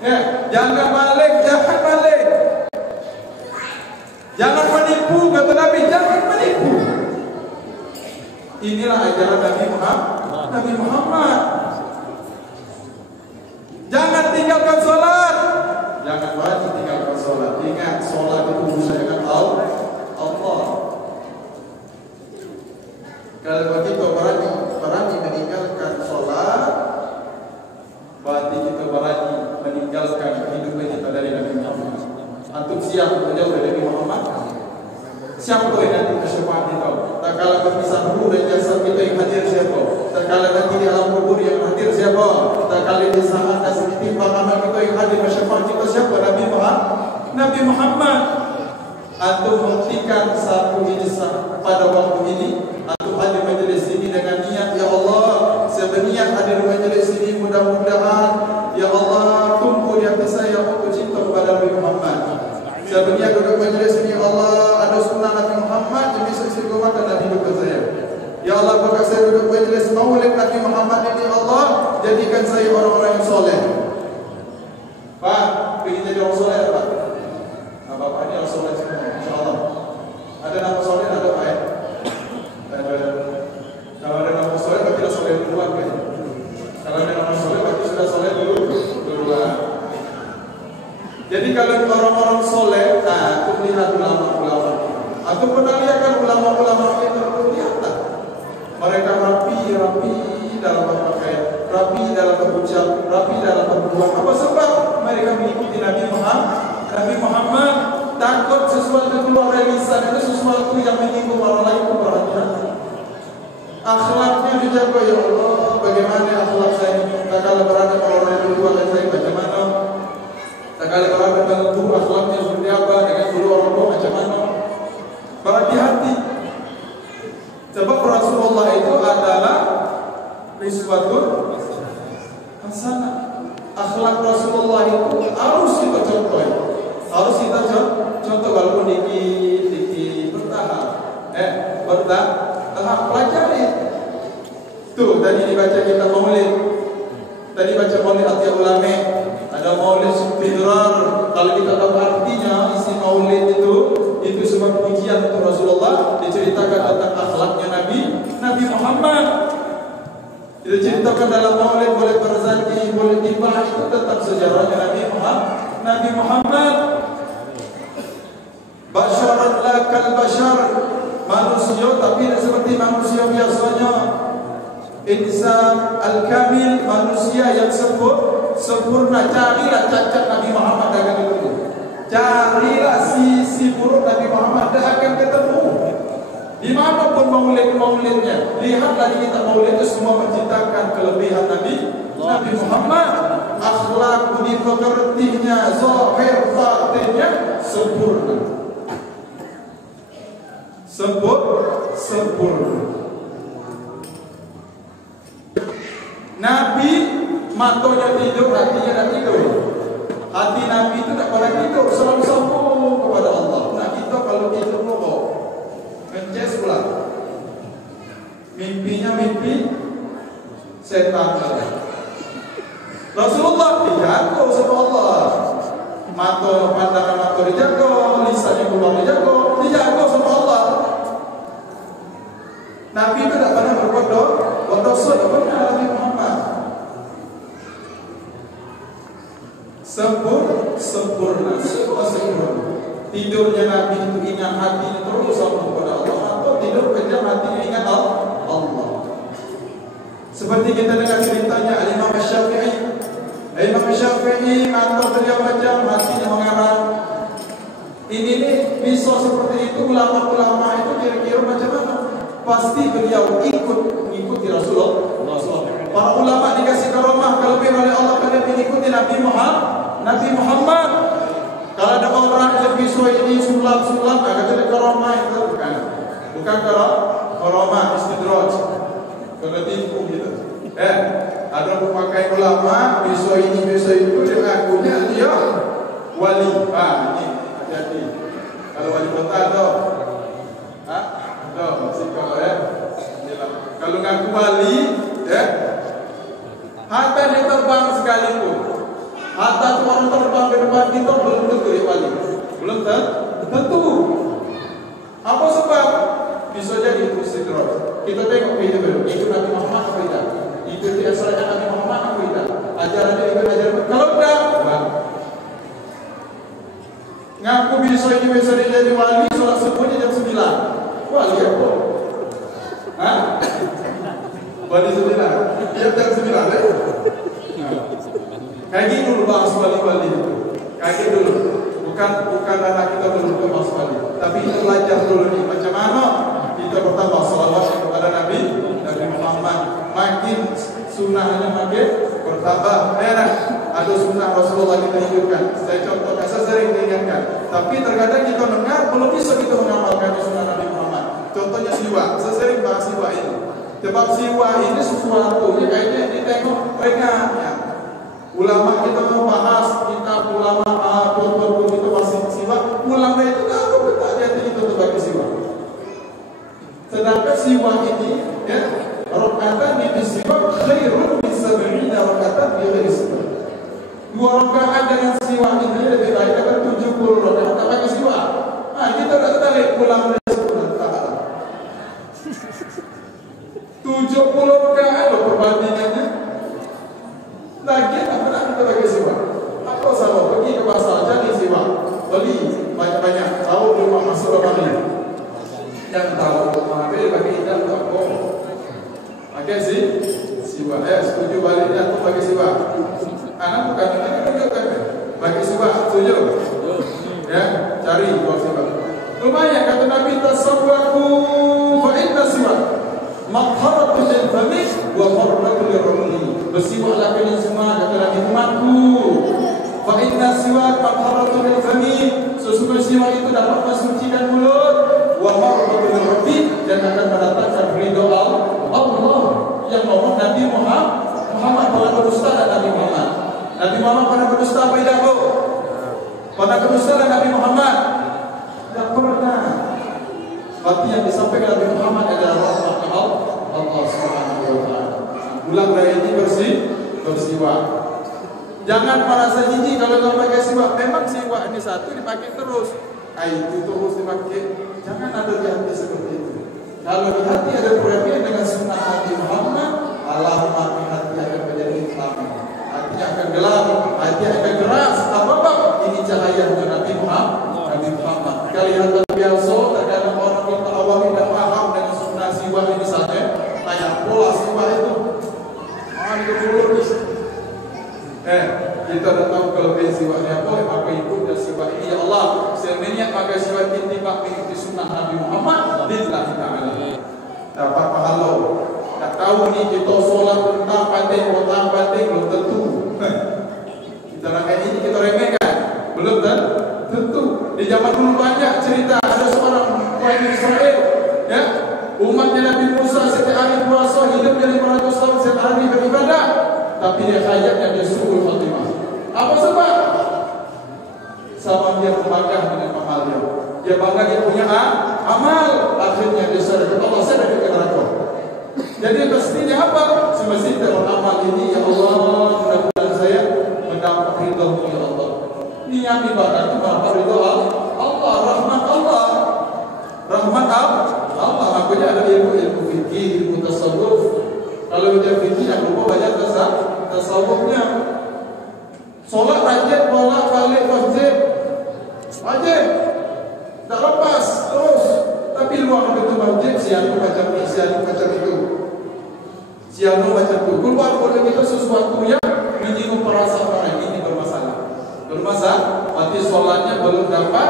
Ya, jangan balik. Jangan menipu, kata Nabi, jangan menipu. Inilah ajaran Nabi Muhammad. Jangan tinggalkan sholat. Jangan wajib tinggalkan sholat. Ingat, sholat itu urusan dengan Allah. Kalau kita berani meninggalkan sholat, berarti kita berani meninggalkan kehidupan kita dari Nabi Muhammad. Antum siap menjauh dari Nabi Muhammad? Siapa yang nanti bersyafaat di kau? Tak kala berpisah dulu dan jasad kita yang hadir siapa? Tak kala nanti di alam kubur yang hadir siapa? Tak kala di saat dan setimpang amal kita yang hadir bersyafaat kita siapa? Nabi Muhammad. Antum buktikan satu ijazah pada waktu ini. Antum hadir majlis ini dengan niat, ya Allah, saya berniat hadir majlis ini, mudah-mudahan ya Allah tumpu di hati saya untuk cinta kepada Nabi Muhammad. Saya berniat duduk majlis ini, ya Allah, ada sunnah Nabi Muhammad, jadi saya istiqomahkan Nabi dekat saya. Ya Allah, bagi saya duduk majlis maulid Nabi Muhammad ini, Allah, jadikan saya orang-orang yang soleh. Pak, ingin jadi orang soleh, Pak? Bapak ini orang soleh semua, insyaAllah. Ada nama soleh, ada Pak ya? Kalau ada nama soleh, berarti sudah soleh duluan kan? Kalau ada nama soleh, berarti sudah soleh duluan. Jadi kalau orang-orang soleh, aku melihat ulama-ulama. Aku pernah lihat kan ulama-ulama itu kelihatan. Mereka rapi dalam berpakaian, rapi dalam berucap, rapi dalam berbuat. Apa sebab? Mereka mengikuti Nabi Muhammad. Takut sesuatu keluar dari lisan itu sesuatu yang menyinggung orang lain itu berhati-hati. Akhlaknya dijaga, ya Allah. Bagaimana akhlak saya ini? Tak kala berada orang yang berdua dengan saya bagaimana? Tak kala berada dengan guru akhlaknya seperti apa? Dengan guru orang tua macam mana? Berhati-hati. Sebab Rasulullah itu adalah uswatun hasanah. Akhlak Rasulullah itu harus kita contoh. Harus kita contoh walaupun dikit bertahap. Bertahap pelajari. Tuh tadi dibaca kita maulid. Tadi baca maulid Atiyah Ulame. Ada maulid Subhidrar. Kalau kita tahu artinya isi maulid itu sebab pujian untuk Rasulullah. Diceritakan tentang akhlaknya Nabi Muhammad. Diceritakan dalam maulid boleh berzaki, boleh tiba, itu tentang sejarahnya Nabi Muhammad. Basyarat la kal bashar, manusia tapi tidak seperti manusia biasanya. Insan al-kamil, manusia yang sempurna. Carilah cacat Nabi Muhammad akan ketemu. Carilah sisi buruk Nabi Muhammad akan ketemu. Di mana pun maulidnya, lihatlah di kita maulid itu semua menceritakan kelebihan Nabi Muhammad. Akhlak, budi pekertinya, zahir batinnya sempurna. Nabi matanya tidur, hatinya tak tidur. Hati Nabi itu tak pernah tidur, selalu sambung kepada Allah. Nah kita kalau tidur merokok, mences pula. Mimpinya mimpi setan. Rasulullah dijaga sama Allah. Pandangan mata dijaga, lisannya keluar dijaga sama Allah. Nabi itu tidak pernah berbuat dosa, tidak pernah Nabi Muhammad. Sempurna, semua sempurna. Tidurnya Nabi itu ingat hatinya terus sama kepada Allah, atau tidur kejam hatinya ingat Allah. Seperti kita dengar ceritanya Imam Syafi'i. Imam Syafi'i atau beliau macam hatinya mengarang. Ini bisa seperti itu. Ulama-ulama itu kira-kira macam mana? Pasti beliau mengikuti Rasulullah. Para ulama dikasih karamah kelebihan oleh Allah pada mengikuti Nabi Muhammad. Kalau ada orang lebih bisu ini sulap-sulap kata karomah itu bukan karomah istidraj kena tipu gitu. Ada pemakai ulama bisu ini bisu itu dia ngakunya dia wali. Ini hati-hati. Kalau wali kota ada, ada masih kalau kalau ngaku wali, harta dia terbang sekalipun. Harta tu orang terbang ke depan kita belum tentu dia wali. Belum tentu. Apa sebab? Bisa jadi itu istidraj. Kita tengok video dulu. Itu Nabi Muhammad apa tidak? Itu tidak syariat Nabi Muhammad apa tidak? Ajaran dia ikut ajaran. Kalau tidak, ngaku bisa ini bisa dia jadi wali. Solat subuhnya jam 9. Wali apa? Wali 9. Dia jam 9. Kaji dulu bahas wali-wali itu. Kaji dulu. Bukan anak kita dulu bahas wali. Tapi kita belajar dulu nih macam mana kita bertambah salawat kepada Nabi Muhammad. Makin sunnahnya makin bertambah. Ada sunnah Rasulullah kita hidupkan. Saya contohkan, saya sering diingatkan. Tapi terkadang kita dengar belum bisa kita mengamalkan sunnah Nabi Muhammad. Contohnya siwak. Saya sering bahas siwak ini. Sebab siwak ini sesuatu yang kayaknya ditengok mereka. Ulama kita membahas kitab ulama tuan-tuan kita masih siwak. Ulama itu tahu betul hati itu sebagai siwak. Sedangkan siwak ini, rakaatan di siwak khairun min 70 rakaatan bi ghairi siwak. 2 rakaat dengan siwak ini lebih baik daripada 70 rakaat tak pakai siwak. Kita tak tarik pulang dari 10 rakaat. 70 rakaat loh perbandingannya. Lagi tak pernah kita pakai siwak. Apa sahabat pergi ke pasar cari siwak, beli banyak-banyak. Tahu di rumah masuk apa ni? Yang tahu mengambil pakai hitam tak apa. Pakai siwak. Setuju baliknya aku pakai siwak. Anak bukan tunjukkan pakai siwak. Setuju? Cari buat siwak. Lumayan kata Nabi tasawwaku fa inna siwak maqharatun lil fami wa qarratun lir rumli. Bersiwaklah kalian semua kata Nabi umatku. Fa inna siwak maqharatun lil fami. Sesungguhnya siwak itu dapat mensucikan mulut wa qarratun lir rumli dan akan mendatangkan ridha Allah. Yang ngomong Nabi Muhammad pernah berdusta dan Nabi Muhammad. Nabi Muhammad pernah berdusta apa tidak? Pernah berdusta dan Nabi Muhammad? Tidak pernah. Tapi yang disampaikan Nabi Muhammad adalah rahmat Allah Subhanahu wa taala. Ulang dari ini bersiwak. Jangan merasa jijik kalau tak pakai siwak. Memang siwak ini satu dipakai terus. Itu terus dipakai. Jangan ada di hati seperti itu. Kalau di hati ada perhatian dengan sunnah Nabi Muhammad, alamat hati akan menjadi hitam. Hati akan gelap, hati akan keras. Apa? Ini cahaya untuk Nabi Muhammad. Kalian terbiasa terkadang orang kita awam tidak paham dengan sunnah siwak ini saja. Tanya pola siwak itu. Itu dulu. Kita dah tahu kelebihan siwaknya apa. Maka ikut dan siwak ini. Ya Allah, saya niat pakai siwak ini pak mengikuti sunnah Nabi Muhammad. Lillahi ta'ala. Dapat pahala. Tak tahu ni kita solat tentang penting, tentang penting belum tentu. Kita nak ini kita remehkan. Belum tentu. Di zaman dulu banyak cerita ada seorang orang Israel, umatnya Nabi Musa setiap hari puasa hidup dari 500 tahun setiap hari beribadah, tapi dia hayatnya dia suul khatimah. Apa sebab? Sama dia berbangga dengan amalnya. Dia bangga dia punya amal, akhirnya dia sadar Allah saya dah ke neraka. Jadi mestinya apa? Semestinya beramal ini ya Allah mudah-mudahan saya mendapat ridha-Mu ya Allah. Niat ibadah itu mendapat ridha Allah, rahmat Allah. Rahmat Allah. Makanya ada ilmu fikih, ilmu tasawuf. Kalau ilmu fikih yang lupa banyak tasawufnya. Solat rajin bolak-balik wajib. Tak lepas terus. Tapi luar itu wajib sianu macam ini, sianu macam itu. Sianu macam itu. Keluar boleh kita sesuatu yang menyinggung perasaan orang ini bermasalah. Berarti solatnya belum dapat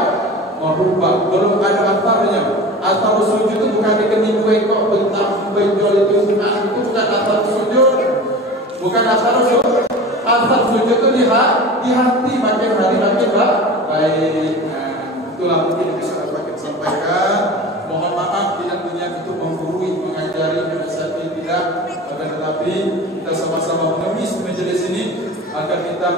merubah, belum ada atarnya. Atar sujud itu bukan dikening ekor bentang benjol itu bukan atar sujud. Bukan atar sujud. Atar sujud itu di hati makin hari makin baik. Betul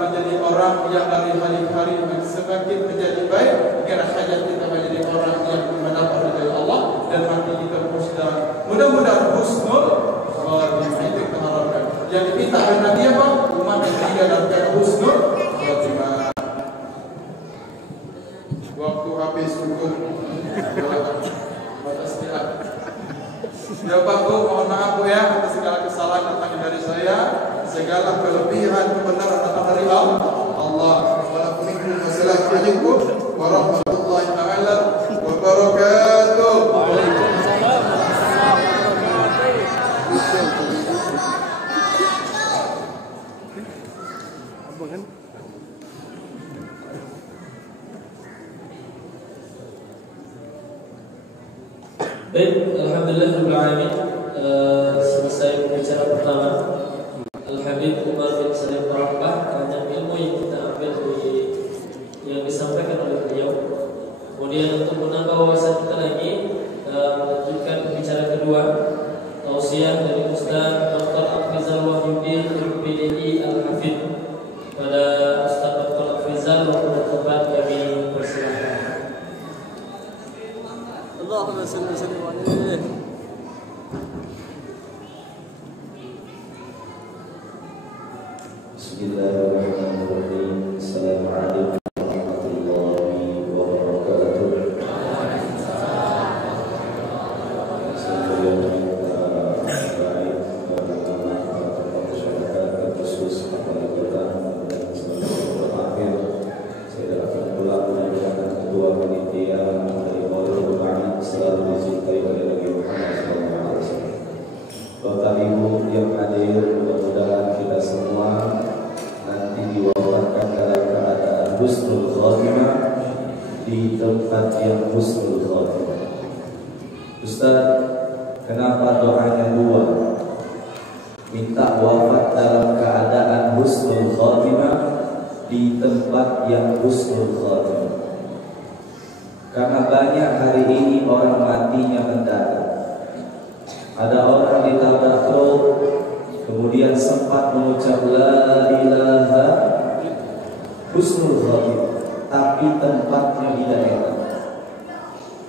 menjadi orang yang dari hari-hari semakin menjadi baik, karena hajat kita menjadi orang yang mendapat ridha Allah dan mati kita bersedar. Mudah-mudahan husnul khatimah itu kita harapkan. Yang diminta oleh Nabi apa? Umat yang meninggal dalam keadaan husnul khatimah. Waktu habis hukum batas dia. Ya Pak Bu, mohon maaf Bu ya atas segala kesalahan datang dari saya, segala kelebihan kebenaran datang dari Allah. Wassalamualaikum warahmatullahi taala wabarakatuh. Baik, alhamdulillah rabbil alamin. Selesai pembicaraan pertama, Al-Habib Umar bin Salim Barambah, banyak ilmu yang kita ambil yang disampaikan oleh beliau. Kemudian untuk menambah wawasan kita lagi, melanjutkan pembicaraan kedua, tausiah dari Ustaz Dr. Afrizal Wahyudi MPDI Al-Hafidh pada Ustaz Dr. Afrizal waktu tempat kami persilakan. Allahumma salli wa sallim alaihi. Bismillahirrahmanirrahim. Assalamualaikum warahmatullahi wabarakatuh. Bapak Ibu yang hadir, mudah-mudahan kita semua nanti diwafatkan dalam keadaan husnul khatimah di tempat yang husnul khatimah. Ustaz, kenapa doanya dua? Minta wafat dalam keadaan husnul khatimah di tempat yang husnul khatimah. Karena banyak hari ini orang matinya mendadak. Ada orang ditabrak truk, kemudian sempat mengucap la ilaha husnul khatimah, tapi tempatnya tidak enak.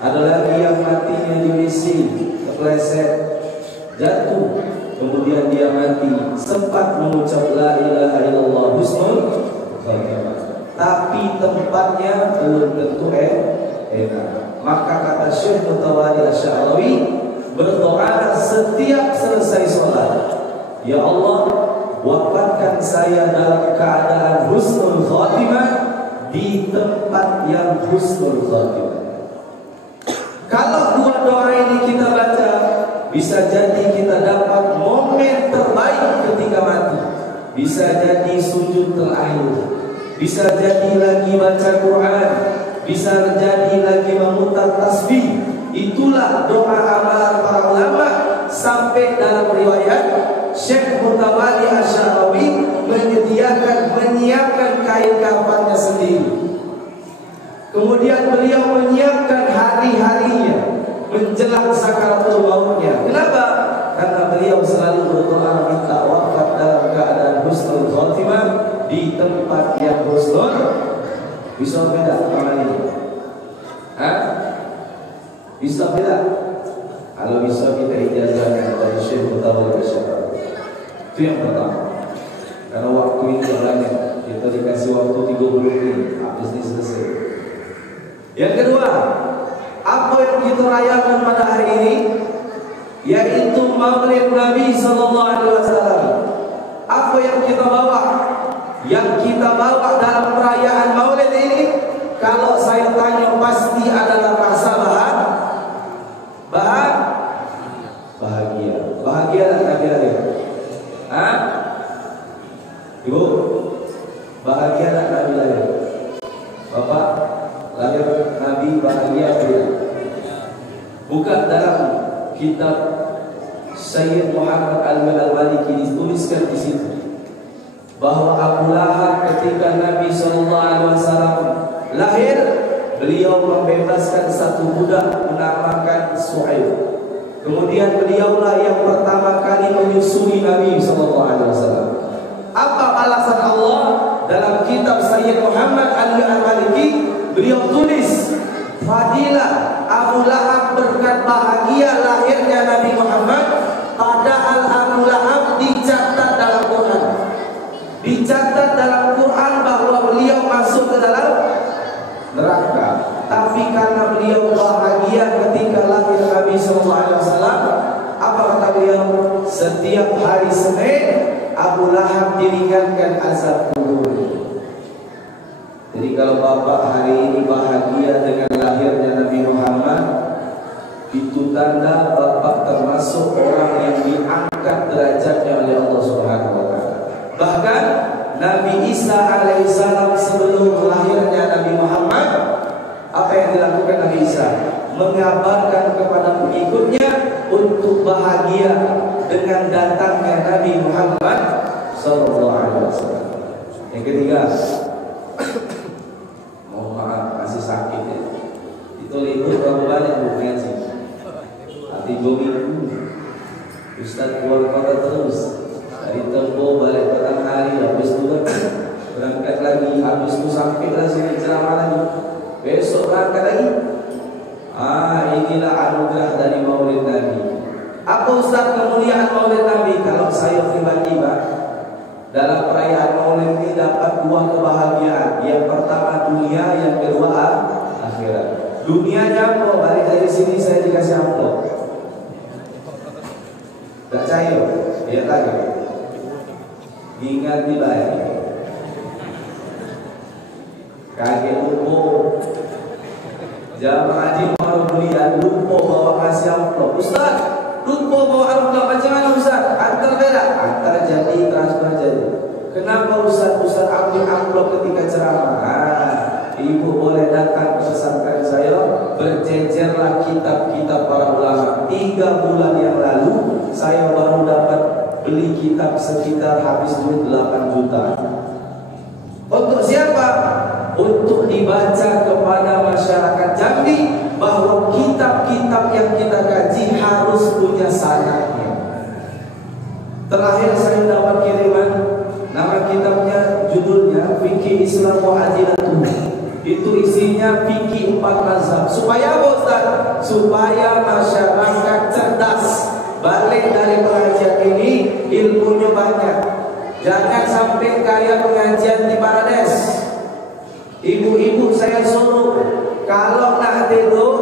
Ada lagi yang matinya di WC, kepleset, jatuh, kemudian dia mati, sempat mengucap la ilaha illallah husnul khatimah, tapi tempatnya belum tentu enak. Maka kata Syekh Mutawalli Asy'arawi, berdoa setiap selesai sholat, ya Allah, wafatkan saya dalam keadaan husnul khatimah di tempat yang husnul khatimah. Kalau dua doa ini kita baca, bisa jadi kita dapat momen terbaik ketika mati. Bisa jadi sujud terakhir, bisa jadi lagi baca Quran, bisa jadi lagi memutar tasbih. Itulah doa amalan para ulama. Sampai dalam riwayat Syekh Mutawalli Asy'arawi menyiapkan kain kafannya sendiri. Kemudian beliau menyiapkan hari-harinya menjelang sakaratul mautnya. Kenapa? Karena beliau selalu berdoa minta wafat dalam keadaan husnul khatimah di tempat yang husnul. Bisa beda amal ini? Hah? Bisa beda? Kalau bisa kita ijazahkan dari Syekh Mutawalli Asy'arawi. Itu yang pertama. Karena waktu ini banyak, kita dikasih waktu 30 menit, habis ini selesai. Yang kedua, apa yang kita rayakan pada hari ini, yaitu Maulid Nabi Sallallahu Alaihi Wasallam. Apa yang kita bawa? Yang kita bawa dalam perayaan Maulid ini, kalau saya tanya pasti adalah rasa bahagia. Bahagia dan Nabi lahir. Hah? Ibu, bahagia dan Nabi lahir. Bapak, lahir Nabi bahagia tidak? Bukan dalam kitab Sayyid Muhammad Al-Maliki dituliskan di situ bahwa Abu Lahab ketika Nabi SAW lahir, beliau membebaskan satu budak menamakan Suhaib. Kemudian beliaulah yang pertama kali menyusui Nabi SAW. Apa alasan Allah? dalam kitab Sayyid Muhammad Al-Maliki, beliau tulis fadilah Abu Lahab berkat bahagia lahirnya Nabi Muhammad, padahal Abu Lahab dicatat dalam Quran. Dicatat dalam Quran bahwa beliau masuk ke dalam neraka. Tapi karena beliau bahagia ketika lahir Nabi SAW, apa kata beliau? Setiap hari Senin Abu Lahab diringankan azab kubur. Jadi kalau bapak hari ini bahagia dengan lahirnya Nabi Muhammad, itu tanda bapak termasuk orang yang diangkat derajatnya oleh Allah Subhanahu wa taala. Bahkan Nabi Isa alaihissalam sebelum lahirnya Nabi Muhammad, apa yang dilakukan Nabi Isa? Mengabarkan kepada pengikutnya untuk bahagia dengan datangnya Nabi Muhammad sallallahu alaihi wasallam. Yang ketiga, mohon maaf masih sakit ya. Itu libur berapa banyak bukan sih? Hati 2 minggu. Ustaz keluar kota terus. Dari Tempo balik petang hari, habis itu berangkat lagi, habis itu sampai ke sini ceramah lagi. Besok berangkat lagi. Inilah anugerah dari Maulid Nabi. Apa Ustaz kemuliaan Maulid Nabi? Kalau saya pribadi Pak, dalam perayaan Maulid ini dapat 2 kebahagiaan. Yang pertama dunia, yang kedua akhirat. Dunianya kok balik dari sini saya dikasih amplop. Gak cair, lihat lagi. Ingat dibayar. Kaget lupa. Jamaah haji baru kuliah lupa bawa kasih amplop. Ustaz, lupa bawa amplop macam mana Ustaz? Antar beda, antar jadi transfer jadi. Kenapa Ustaz ambil amplop ketika ceramah? Ibu boleh datang ke pesantren saya, berjejerlah kitab-kitab para ulama. 3 bulan yang lalu saya baru dapat beli kitab sekitar habis duit 8 juta. Untuk siapa? Untuk dibaca kepada masyarakat Jambi bahwa kitab-kitab yang kita kaji harus punya sanadnya. Terakhir saya dapat kiriman, nama kitabnya judulnya Fikih Islam wa Adilatuh. Itu isinya fikih 4 mazhab. Supaya apa Ustaz? Supaya masyarakat cerdas. Balik dari pengajian ini ilmunya banyak. Jangan sampai kayak pengajian di Parades. Ibu-ibu saya suruh kalau nak tidur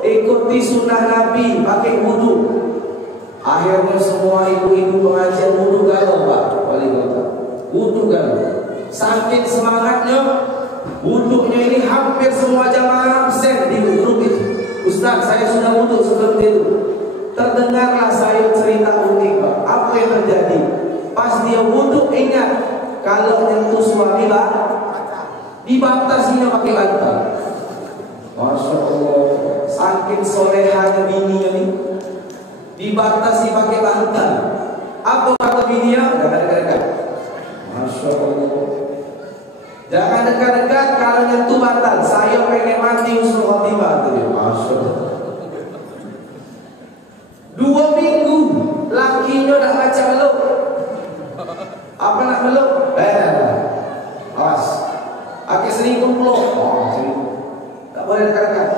ikuti sunnah Nabi pakai wudu. Akhirnya semua ibu-ibu pengajian wudu galau Pak wali kota. Wudu galau. Saking semangatnya wuduknya ini hampir semua jamaah absen di grup itu. Ustaz, saya sudah wuduk sebelum itu. Terdengarlah saya cerita unik Pak. Apa yang terjadi? Pas dia wuduk ingat kalau nyentuh suami Pak, dibatasinya pakai bantal. Masya Allah, saking solehanya bininya nih, dibatasi pakai bantal. Apa kata bininya? Jangan dekat-dekat. Masya Allah. Jangan dekat-dekat kalau nyentuh bantal. Saya pengen mati usul khotimah. Masya Allah. 2 minggu lakinya nak baca meluk. Apa nak meluk? Awas. Pakai selingkuh peluk. Selingkuh. Tak boleh dekat-dekat.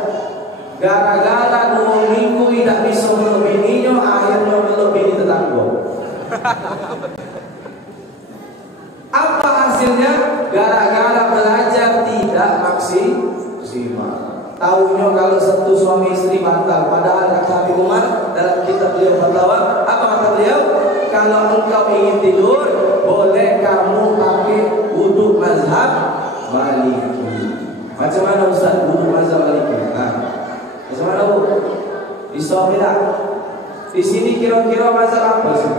Gara-gara 2 minggu tidak bisa meluk bininya, akhirnya meluk bini tetangga. Apa hasilnya? Gara-gara belajar tidak maksimal. Tahunya kalau satu suami istri batal. Padahal kata Habib Umar dalam kitab beliau fatwa, apa kata beliau? Kalau engkau ingin tidur, boleh kamu pakai wudu mazhab Maliki. Macam mana Ustaz wudu mazhab Maliki? Nah, macam mana Bu? Bisa beda. Di sini kira-kira mazhab apa sih?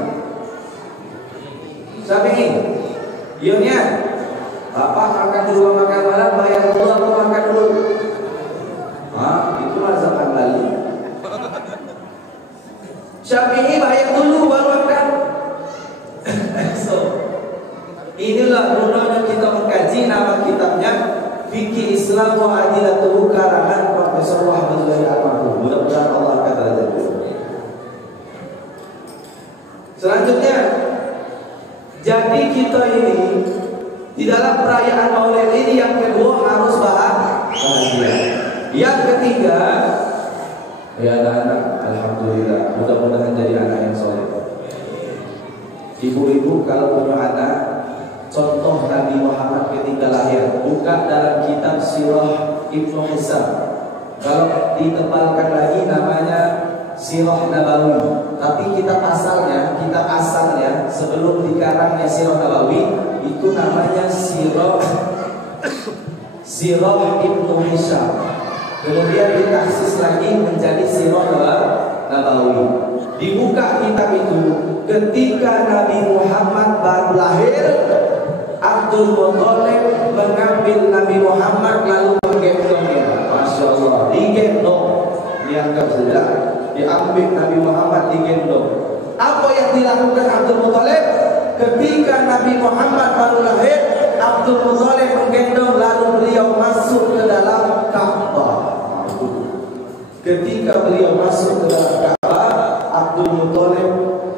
Syafi'i. Ionya, Bapak makan dulu makan malam, bayar dulu atau makan dulu? Itu mazhab Hambali. Syafi'i bayar dulu baru makan. So, inilah gunanya kita mengkaji. Nama kitabnya Fikih Islam wa Adilatuh karangan Profesor Wahab Al-Mahmud. Mudah-mudahan Allah akan derajat beliau. Selanjutnya, jadi kita ini Di dalam perayaan Maulid ini yang kedua harus bahagia. Yang ketiga, ya anak-anak, alhamdulillah, mudah-mudahan jadi anak yang soleh. Ibu-ibu kalau punya anak, contoh Nabi Muhammad ketika lahir, buka dalam kitab Sirah Ibnu Hisam. Kalau ditebalkan lagi namanya Sirah Nabawi. Tapi kitab asalnya sebelum dikarangnya Sirah Nabawi itu namanya Sirah Ibnu Hisam. Kemudian ditahsis lagi menjadi Sirah Nabawi. Dibuka kitab itu ketika Nabi Muhammad baru lahir, Abdul Muthalib mengambil Nabi Muhammad lalu menggendongnya. Masya Allah, digendong, dianggap saja, diambil Nabi Muhammad digendong. Apa yang dilakukan Abdul Muthalib ketika Nabi Muhammad baru lahir? Abdul Muthalib menggendong lalu beliau masuk ke dalam Ka'bah. Ketika beliau masuk ke dalam Ka'bah, Abdul Muthalib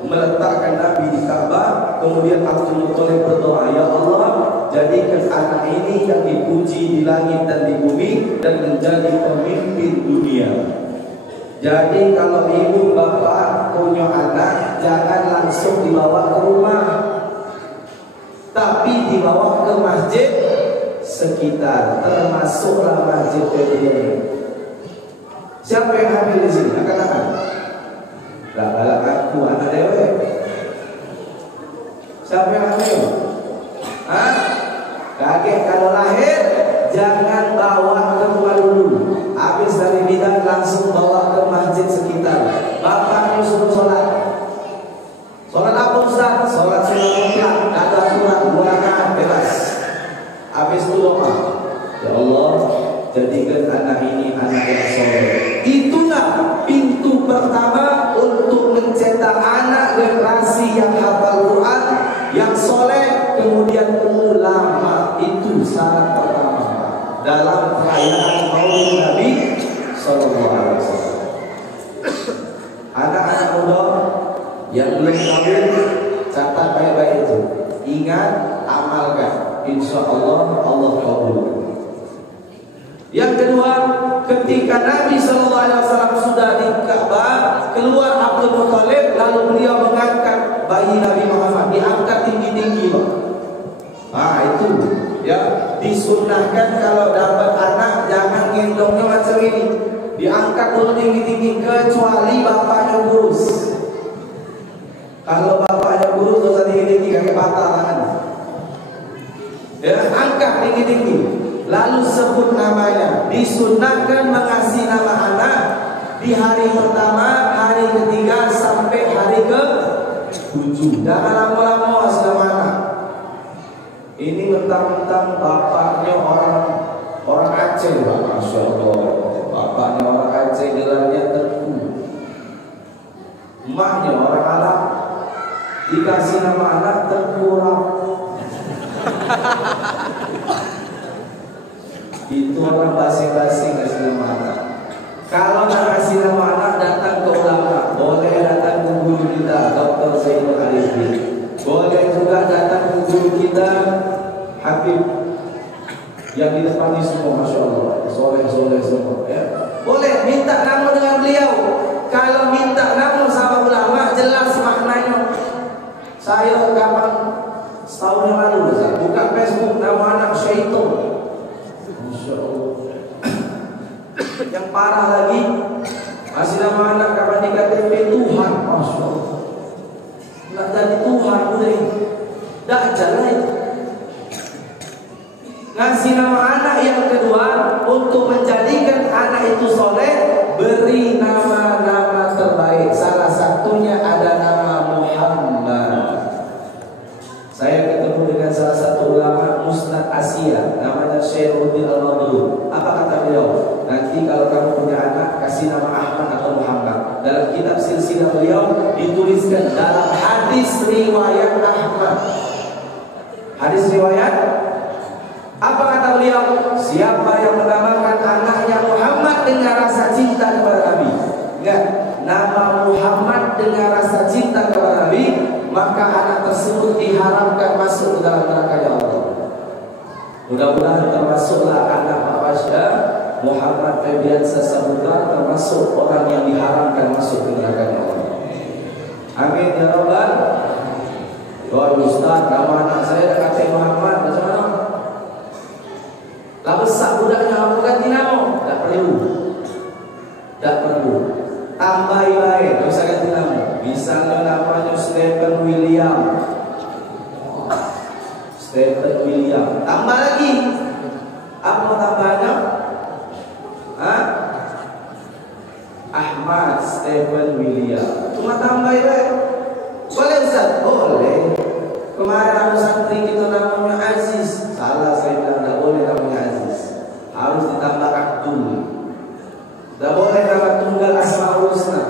meletakkan Nabi di Ka'bah. Kemudian Abdul Muthalib berdoa, ya Allah, jadikan anak ini yang dipuji di langit dan di bumi dan menjadi pemimpin dunia. Jadi kalau ibu bapak punya anak, jangan langsung dibawa ke rumah, tapi dibawa ke masjid sekitar, termasuklah masjid ini. Siapa yang hamil di sini? Angkat-angkat. Lah balak aku anak dewe. Siapa yang hamil? Hah? Kakek kalau lahir jangan bawa ke rumah dulu. Habis dari bidan langsung bawa ke masjid sekitar. Bapaknya suruh sholat. Sholat apa Ustaz? Sholat sunat mutlak. Ada aturan 2 rakaat bebas. Habis itu doa. Ya Allah, jadikan anak ini anak yang soleh. Itulah pintu pertama untuk mencetak anak generasi yang hafal Quran, yang soleh, kemudian ulama. Itu syarat pertama dalam perayaan Maulid Nabi Sallallahu Alaihi Wasallam. Anak-anak muda yang belum kawin, catat baik-baik itu. Ingat, amalkan. Insya Allah Allah kabulkan. Yang kedua, ketika Nabi SAW sudah di Ka'bah, keluar Abdul Muthalib, lalu beliau mengangkat bayi Nabi Muhammad, diangkat tinggi-tinggi. Itu ya, disunnahkan kalau dapat anak jangan gendongnya macam ini, diangkat dulu tinggi-tinggi, kecuali bapaknya kurus. Kalau bapaknya kurus, dosa tinggi-tinggi kayak patah tangan. Ya, angkat tinggi-tinggi. Lalu sebut namanya. Disunnahkan mengasih nama anak di hari pertama, hari ketiga sampai hari ke-7. Jangan lama-lama asal nama anak. Ini mentang-mentang bapaknya orang Aceh, Masya Allah. Bapaknya orang Aceh, gelarnya Tengku. Emaknya orang Arab, dikasih nama anak Tengkurap. Itu orang basi-basi ngasih nama anak. Kalau nak kasih nama anak, datang ke ulama. Boleh datang ke guru kita Dr. Zainul Arifin. Boleh juga datang ke guru kita Habib yang di depan ini semua, Masya Allah, soleh-soleh semua ya. Boleh minta nama dengan beliau. Kalau minta nama sama ulama, jelas maknanya. Saya kapan setahun yang lalu saya buka Facebook, nama anak Syaiton. Masya Allah. Yang parah lagi, masih nama anak kapan di KTP Tuhan. Masya Allah. Nggak jadi Tuhan udah ini. Nggak jalan. Ngasih nama anak yang kedua untuk menjadikan anak itu soleh, beri nama-nama terbaik. Salah satunya ada nama Muhammad. Saya ketemu dengan salah satu ulama Musnad Asia, namanya Syairuddin Al-Madlub. Apa kata beliau? Nanti kalau kamu punya anak, kasih nama Ahmad atau Muhammad. Dalam kitab silsilah beliau dituliskan dalam hadis riwayat Ahmad. Hadis riwayat, apa kata beliau? Siapa yang menamakan anaknya Muhammad dengan rasa cinta kepada Nabi? Enggak, nama Muhammad dengan rasa cinta kepada Nabi, maka anak tersebut diharamkan masuk ke dalam neraka Allah. termasuklah anak Pak Pasha Muhammad Febriansa Sabutar, termasuk orang yang diharamkan masuk ke neraka Allah. Amin ya Rabbal. Wah Ustaz, nama anak saya dah kata Muhammad, macam mana? Lah besar budaknya apa ganti nama? Tak perlu. Tak perlu. Tambahi baik, tak usah ganti nama. Misalnya namanya Stephen William. Stephen William. Tambah lagi. Apa tambahnya? Hah? Ahmad Stephen William. Cuma tambah baik. Boleh Ustaz? Boleh. Kemarin ada santri kita namanya Aziz. Salah saya bilang tak boleh namanya Aziz. Harus ditambah Abdul. Tak boleh nama tunggal Asmaul Husna.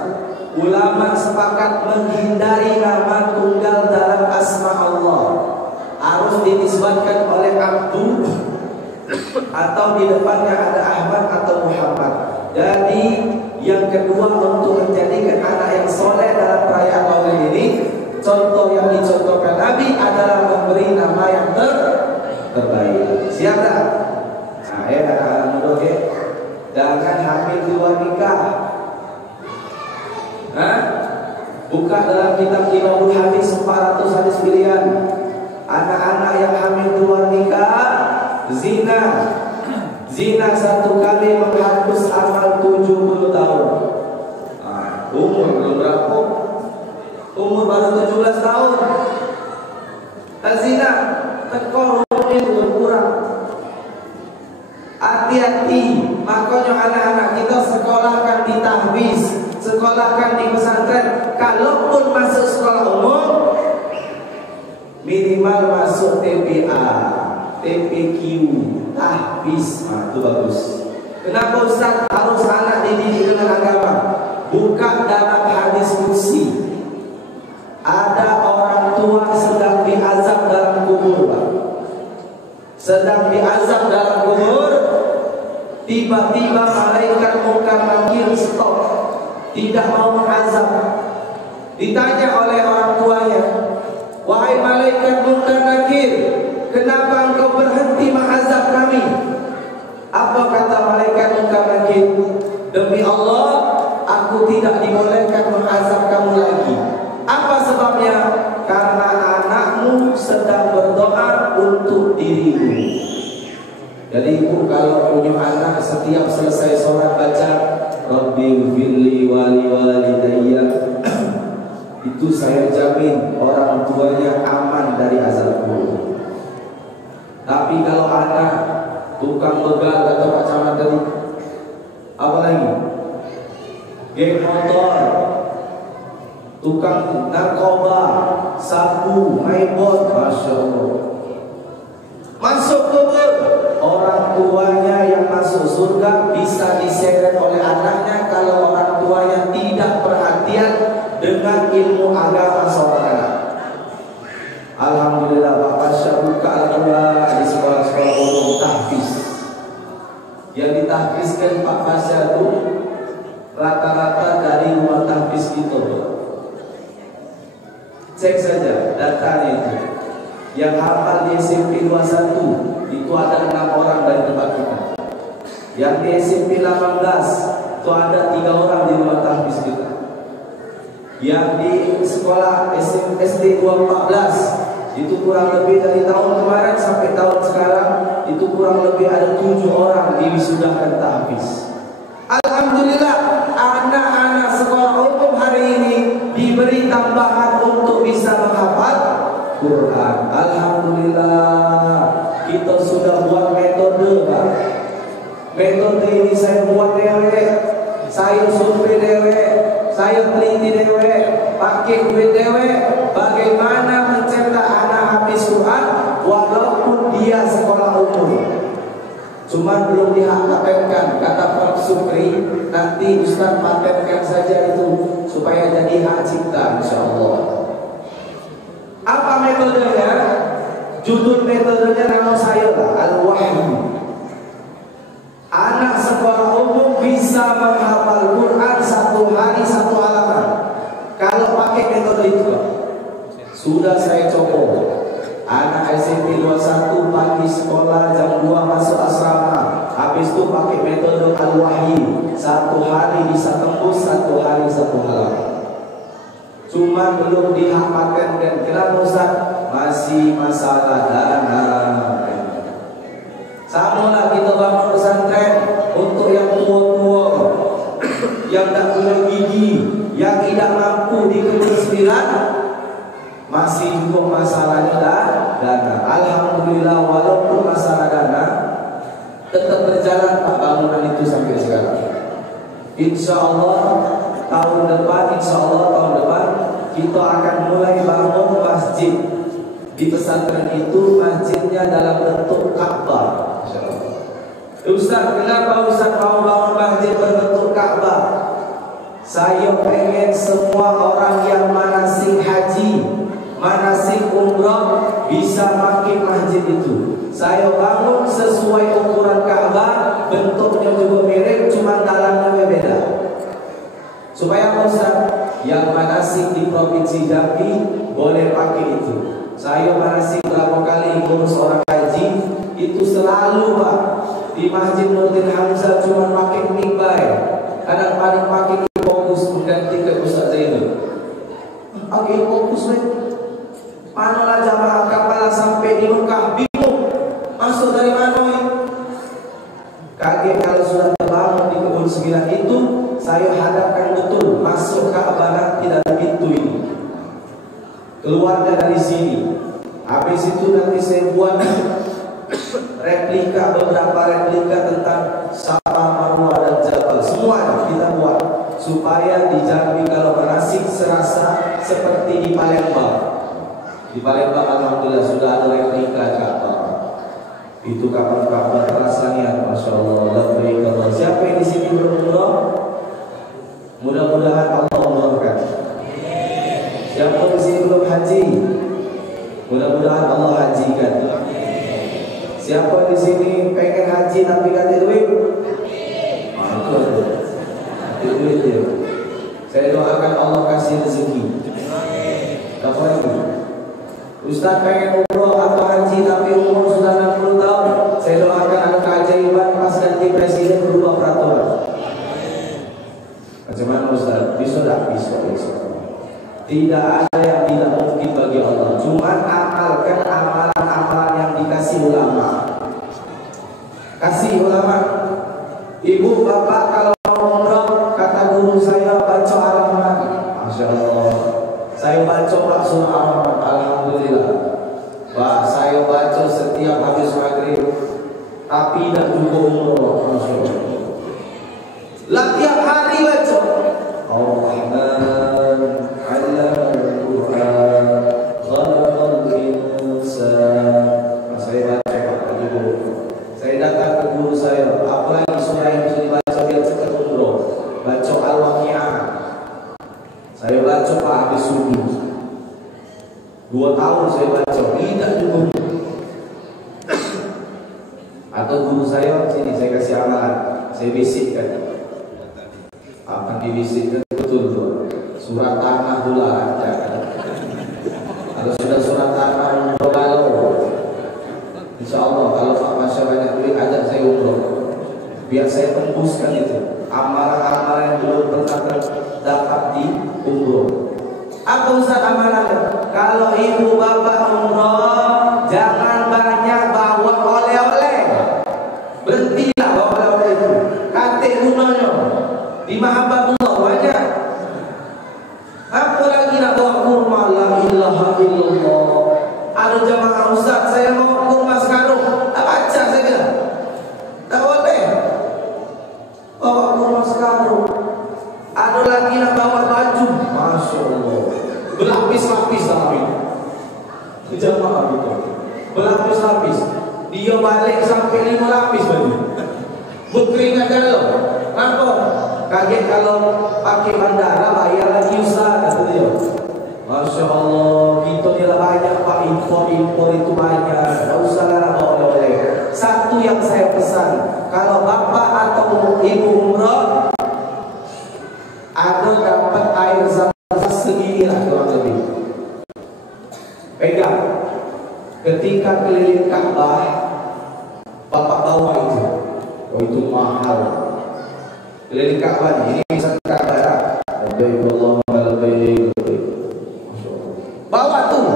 Ulama sepakat menghindari nama tunggal dalam asma Allah. Harus dinisbatkan oleh Abdul atau di depannya ada Ahmad atau Muhammad. Jadi yang kedua untuk menjadikan anak yang soleh dalam perayaan Maulid ini, contoh yang dicontohkan Nabi adalah memberi nama yang terbaik. Siap tak? Nah, anak-anak muda, okay? Jangan hamil di luar nikah. Hah? Buka dalam kitab Kitabul Hadis 400 hadis pilihan. Anak-anak yang hamil di luar nikah, zina. Zina satu kali menghapus amal 70 tahun. Nah, umur belum berapa? Umur baru 17 tahun. Dan zina tekor umurnya berkurang. Hati-hati. Makanya anak-anak kita sekolahkan di tahfiz, sekolahkan di pesantren. Kalaupun masuk sekolah umum, minimal masuk TPA, TPQ, tahfiz. Nah, itu bagus. Kenapa Ustaz harus anak dididik dengan agama? Bukan dalam hadis qudsi. Ada orang tua sedang diazab dalam kubur, Pak. Sedang diazab dalam kubur. Tiba-tiba malaikat Munkar Nakir stop, tidak mau mengazab. Ditanya oleh orang tuanya, wahai malaikat Munkar Nakir, kenapa engkau berhenti mengazab kami? Apa kata malaikat Munkar Nakir? Demi Allah, aku tidak dibolehkan mengazab kamu lagi. Apa sebabnya? Karena anakmu sedang berdoa untuk dirimu. Jadi ibu kalau punya anak setiap selesai sholat baca Rabbi ghfirli wali walidayya, itu saya jamin orang tuanya aman dari azab kubur. Tapi kalau anak tukang begal atau macam tadi, apa lagi? Geng motor, tukang narkoba, sabu, maibot, masya Allah, masuk kubur. Orang tuanya yang masuk surga bisa diseret oleh anaknya kalau orang tuanya tidak perhatian dengan ilmu agama seorang anak. Alhamdulillah Pak Pasha buka alhamdulillah di sekolah-sekolah umum tahfiz. Yang ditahfizkan Pak Pasha itu rata-rata dari rumah tahfiz gitu. Cek saja datanya itu. Yang hafal di SMP 21 itu ada 6 orang dari tempat kita. Yang di SMP 18 itu ada 3 orang di rumah tahfiz kita. Yang di sekolah SD 214 itu kurang lebih dari tahun kemarin sampai tahun sekarang itu kurang lebih ada 7 orang diwisudakan tahfiz. Alhamdulillah anak-anak sekolah umum hari ini diberi tambahan untuk bisa menghafal Quran. Alhamdulillah kita sudah buat metode, Pak. Metode ini saya buat dewe, saya survei dewe, saya teliti dewe, pakai duit dewe. Bagaimana mencetak anak habis Quran walaupun dia sekolah umum. Cuma belum dipatenkan, kata Prof. Supri, nanti Ustaz patenkan saja itu supaya jadi hak cipta, insyaallah. Apa metodenya? Judul metodenya nama saya Al-Wahyu. Anak sekolah umum bisa menghafal Quran 1 hari 1 halaman. Kalau pakai metode itu, sudah saya coba. Anak SMP 21 pagi sekolah, jam 2 masuk asrama. 1 hari bisa tembus, 1 hari 1 malam. Cuma belum dihafalkan. Dan kenapa Ustaz? Masih masalah dana. Sama lah kita bangun pesantren untuk yang tua-tua, yang tak punya gigi, yang tidak mampu di kebun 9, masih juga masalahnya dana. Alhamdulillah walaupun masalah dana tetap berjalan Pak bangunan itu sampai sekarang. Insya Allah tahun depan kita akan mulai bangun masjid di pesantren itu. Masjidnya dalam bentuk Ka'bah. Ustaz, kenapa Ustaz mau bangun masjid berbentuk Ka'bah? Saya pengen semua orang yang manasik haji, manasik umrah bisa pakai masjid itu. Saya bangun sesuai ukuran Ka'bah, bentuknya juga mirip, cuma dalamnya berbeda. Supaya Ustaz yang manasik di Provinsi Jambi boleh pakai itu. Saya manasik berapa kali ngurus orang haji, itu selalu Pak di Masjid Nurdin Hamzah cuma pakai mic baik. Kadang paling pakai fokus menggantikan Ustaz Zainul. Pakai fokus baik. Manalah jamaah kapal sampai di Mekah bingung masuk dari mana ini? Kaget kalau sudah terbangun di kebun 9 itu, saya hadapkan betul masuk Ka'bah nanti dari pintu ini. Keluarnya dari sini. Habis itu nanti saya buat beberapa replika tentang Safa, Marwah dan Jabal. Semua kita buat supaya di Jambi kalau manasik serasa seperti di Palembang. Di Palembang alhamdulillah sudah ada replika Ka'bah. Itu kapan-kapan rasanya, masya Allah. Labbaik Allah. Siapa yang di sini berumrah? Mudah-mudahan Allah umrahkan. Siapa di sini belum haji? Mudah-mudahan Allah hajikan. Siapa di sini pengen haji tapi gak ada duit? Duit dia. Saya doakan Allah kasih rezeki. Apa lagi? Ustaz pengen umroh atau haji tapi umur sudah 60 tahun. Saya doakan ada keajaiban pas ganti presiden berubah peraturan. Macam mana Ustaz? Bisa tak? Bisa. Tidak ada yang tidak mungkin bagi Allah. Cuma amalkan amalan-amalan yang dikasih ulama. Kasih ulama. Ibu bapak kalau mau umrah, kata guru saya baca alamat. Masya Allah. Saya baca maksud alamat. Alhamdulillah. Pak, saya baca setiap habis maghrib. Tapi tidak juga umrah. Masya Allah. Lah tiap hari baca. Ar-Rahman 'allama al-Qur'an khalaqal insan. Saya baca dulu. Saya datang ke guru saya, apalagi surah yang bisa dibaca biar cepat umroh. Baca Al-Waqi'ah. Saya baca Pak habis subuh. 2 tahun saya baca, tidak cukup. Atau guru saya sini saya kasih amalan, saya bisikkan. Akan dibisikkan betul tuh. Surat tanah dulu aja. Kalau sudah surat tanah umroh, insya Allah kalau Pak Masya banyak duit ajak saya umroh. Biar saya tembuskan itu amalan-amalan yang belum pernah dapat di umroh. Apa Ustaz amalannya? Kalau ibu bapak umroh, jangan banyak bawa oleh-oleh. Berhentilah bawa oleh-oleh itu. Kate gunanya di mahabbatullah banyak. Apa lagi nak bawa kurma? La ilaha illallah. Ada jamaah Ustaz, saya mau kurma sekarung. Tak baca saya bilang. Tak boleh. Bawa kurma sekarung. Ada lagi nak bawa baju. Masya Allah. Berlapis-lapis tapi. Jamaah gitu. Berlapis-lapis. Dia balik sampai 5 lapis baju. Berkeringat kalau. Kenapa? Kaget kalau pakai bandara bayar lagi Ustaz, kata dia. Masya Allah, kita ni lah banyak Pak, impor itu banyak. Tak usah lah oleh-oleh. Satu yang saya pesan, kalau bapak atau ibu umrah ada dapat air zam-zam segini lah kurang lebih. Pegang. Ketika keliling Ka'bah, bapak bawa itu. Oh itu mahal. keliling Ka'bah. Ini misal Ka'bah. Labbaik Allahumma labbaik. Bawa tuh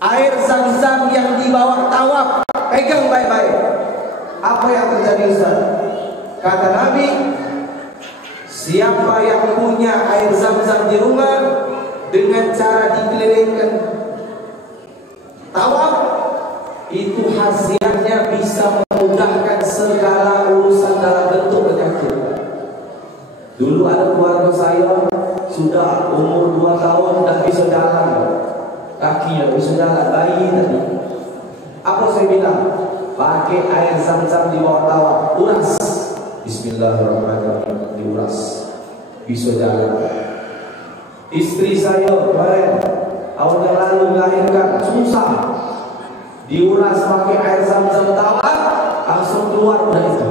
air Zam-Zam yang dibawa tawaf, pegang baik-baik. Apa yang terjadi Ustaz? Kata Nabi, siapa yang punya air Zam-Zam di rumah dengan cara dikelilingkan tawaf, itu hasilnya bisa memudahkan segala urusan dalam bentuk penyakit. Dulu ada keluarga saya sudah umur 2 tahun dah bisa jalan, kakinya bisa jalan, bayi tadi. Apa saya bilang? Pakai air Zam-Zam di bawah tawaf, uras. Bismillahirrahmanirrahim, diuras, bisa jalan. Istri saya kemarin tahun yang lalu melahirkan, susah, diuras pakai air Zam-Zam tawaf, langsung keluar udah itu.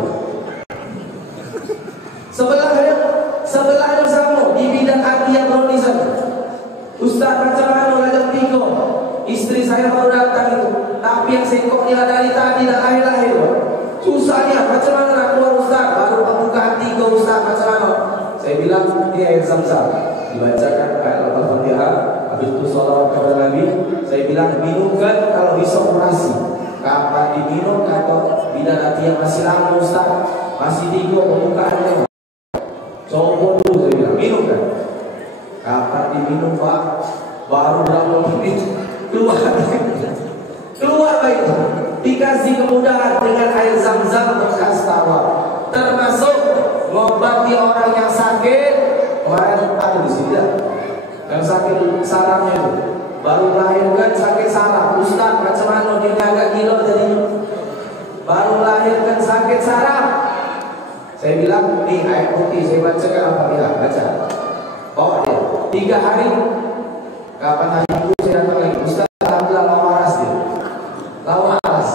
Sebelahnya sama di bidang artiatronisan. Ustaz macam mana lajang tiga? Istri saya baru datang itu, tapi yang sekoknya dari tadi dah lahir-lahir. Susahnya macam mana nak keluar Ustaz? Baru pembukaan tiga Ustaz, macam mana? Saya bilang ini air Zam-Zam, dibacakan ayat Al-Fatihah, habis itu salawat kepada Nabi. Saya bilang minumkan kalau bisa operasi. Kapan diminum? Kata bidan hati yang masih lama Ustaz, masih tiga pembukaannya. Coba dulu saya bilang, minum kan? Kapan diminum Pak? Baru berapa menit keluar baik. Dikasih kemudahan dengan air Zam-Zam bekas tawaf, termasuk mengobati orang yang sakit. Kemarin ada di sini ya, yang sakit sarafnya itu, baru melahirkan sakit saraf. Ustaz macam mana dia agak gila jadi, baru melahirkan sakit saraf. Saya bilang, nih ayat putih saya bacakan Al-Fatihah, baca. Bawa dia 3 hari. Kapan hari itu saya datang lagi, Ustaz alhamdulillah waras dia. Waras.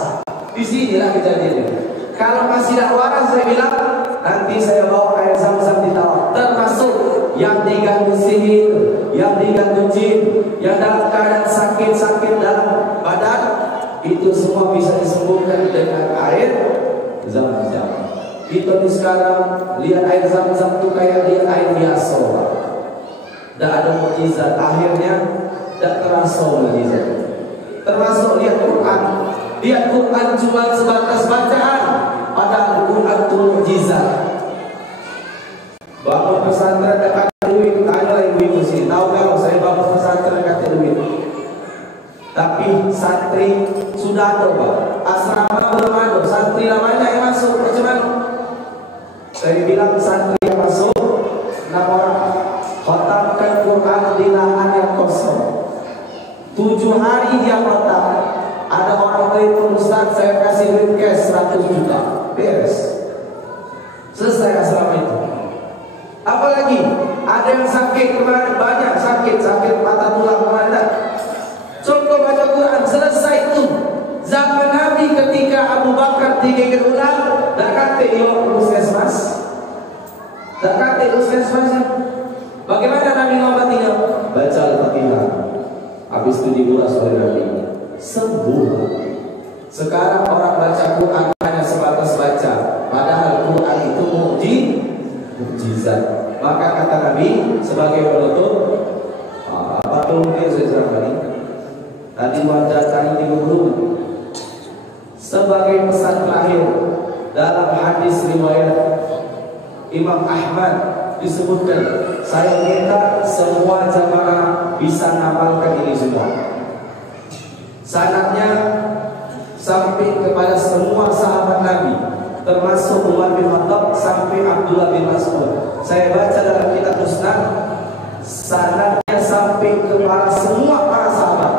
Di sinilah kejadiannya. Kalau masih tidak waras, saya bilang nanti saya bawa air Zam-Zam di tawaf. Termasuk yang diganggu sihir, yang diganggu jin, yang dalam keadaan sakit-sakit dalam badan, itu semua bisa disembuhkan dengan air Zam-Zam. Kita di sekarang lihat air Zam-Zam itu kayak lihat air biasa, tidak ada mukjizat. Akhirnya tidak terasa mukjizat. Termasuk lihat Quran. Lihat Quran cuma sebatas bacaan, padahal Quran itu mukjizat. Bangun pesantren dekat duit, tanya ibu-ibu sini, tahu kalau saya bangun pesantren dekat duit. Tapi santri sudah ada Pak, asrama belum ada, santri lamanya yang masuk, macam mana? Saya bilang santri yang masuk 6 orang, khatamkan Quran di lahan yang kosong. 7 hari dia khatam. Ada orang telepon, Ustaz saya kasih duit cash 100 juta, beres, selesai asrama itu. Apalagi ada yang sakit kemarin, banyak sakit patah tulang kemarin. Contoh baca Quran, selesai itu. Zaman Nabi ketika Abu Bakar digigit ular, tak kata yo puskesmas, tak kata puskesmas. Bagaimana Nabi ngobatinya? Baca Al-Fatihah, habis itu diulas oleh Nabi, sembuh. Sekarang orang baca Quran hanya sebatas baca, padahal Quran itu mukjizat. Maka kata Nabi sebagai penutup, apa tuh dia saya tadi wajah tadi diburu. Sebagai pesan terakhir dalam hadis riwayat Imam Ahmad disebutkan, saya minta semua jamaah bisa ngamalkan ini semua. Sanadnya sampai kepada semua sahabat Nabi, termasuk Umar bin Khattab sampai Abdullah bin Mas'ud. Saya baca dalam kitab Musnad, sanadnya sampai kepada semua para sahabat,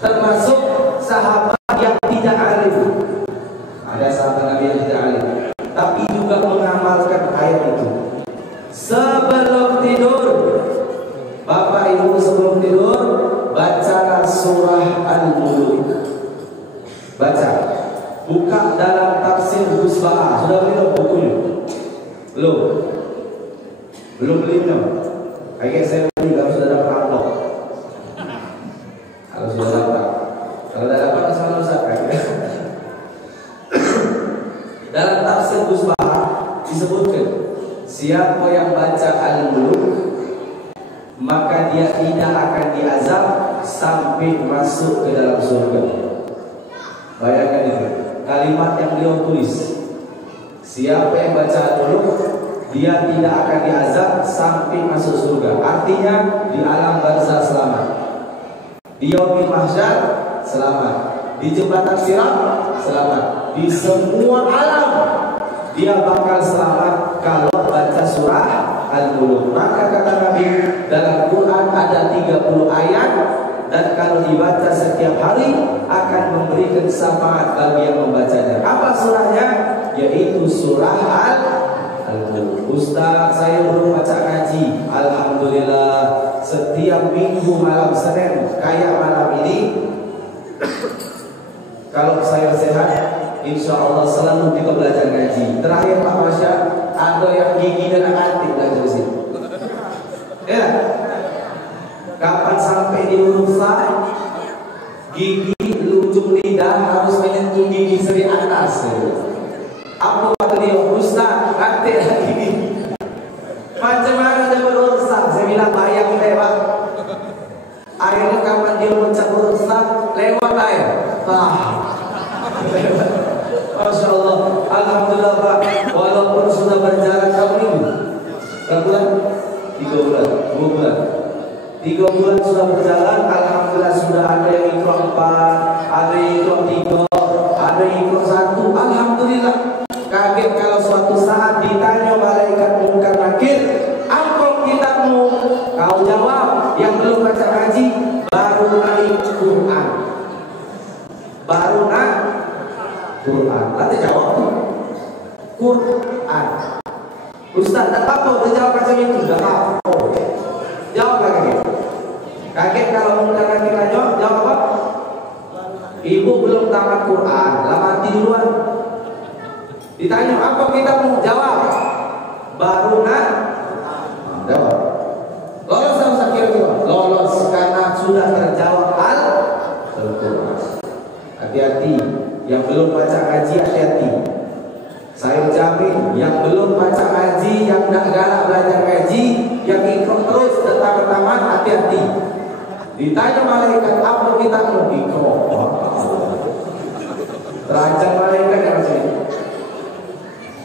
termasuk sahabat yang tidak alim. Ada sahabat Nabi yang tidak alim, tapi juga mengamalkan ayat itu. Sebelum tidur, Bapak Ibu sebelum tidur, bacalah surah Al-Mulk. Baca, buka dalam tafsir Ghusba'ah. Sudah beli bukunya? Belum belinya. Kayaknya saya beli kalau sudah dapat amplop. Kalau sudah dapat, kalau tidak dapat kesalahan Ustaz. Dalam tafsir Ghusba'ah disebutkan siapa yang baca Al-Mulk maka dia tidak akan diazab sampai masuk ke dalam surga. Bayangkan itu kalimat yang beliau tulis. Siapa yang baca Al-Mulk dia tidak akan diazab sampai masuk surga. Artinya di alam barzakh selamat, di yaumil mahsyar selamat, di jembatan Sirat selamat, di semua alam dia bakal selamat kalau baca surah Al-Mulk. Maka kata Nabi, dalam Quran ada 30 ayat dan kalau dibaca setiap hari akan memberikan syafaat bagi yang membacanya. Apa surahnya? Yaitu surah Al-Mulk. Ustaz, saya belum baca ngaji. Alhamdulillah, setiap minggu malam Senin kayak malam ini, kalau saya sehat, insya Allah selalu kita belajar ngaji. Terakhir Pak Masya, ada yang gigi dan antik belajar di sini. Ya, kapan sampai di urusan gigi, ujung lidah harus menyentuh gigi seri atas. Apa kata dia? Ustaz, antik lagi ini. Macam mana dia berurusan? Saya bilang bayang lewat. Akhirnya kapan dia mencabut urusan? Lewat air. Masya Allah, alhamdulillah Pak. Walaupun sudah berjalan berapa minggu? Berapa bulan? 3 bulan, 2 bulan. 3 bulan sudah berjalan. Alhamdulillah sudah ada yang ikut 4, ada yang ikut 3, ada yang ikut 1. Alhamdulillah. Kaget kalau suatu saat ditanya malaikat Munkar Nakir, apa kitabmu? Kau jawab, yang belum baca ngaji baru naik Quran. Baru naik Quran. Nanti jawab tuh Quran. Ustaz, tak apa, dia jawab macam itu. Tak apa. Jawab lagi. Kaget kalau Munkar Nakir tanya, jawab apa? Ibu belum tamat Quran, lah mati duluan. Ditanya apa kitabmu? Jawab baru nak jawab. Lolos tak usah kira-kira. Lolos karena sudah terjawab Al-Quran. Hati-hati yang belum baca ngaji, hati-hati. Saya jamin yang belum baca ngaji, yang tak galak belajar ngaji, yang ikut terus pertama-tama, hati-hati. Ditanya malaikat apa kitabmu? Ikut. Terancam malaikat yang macam ini.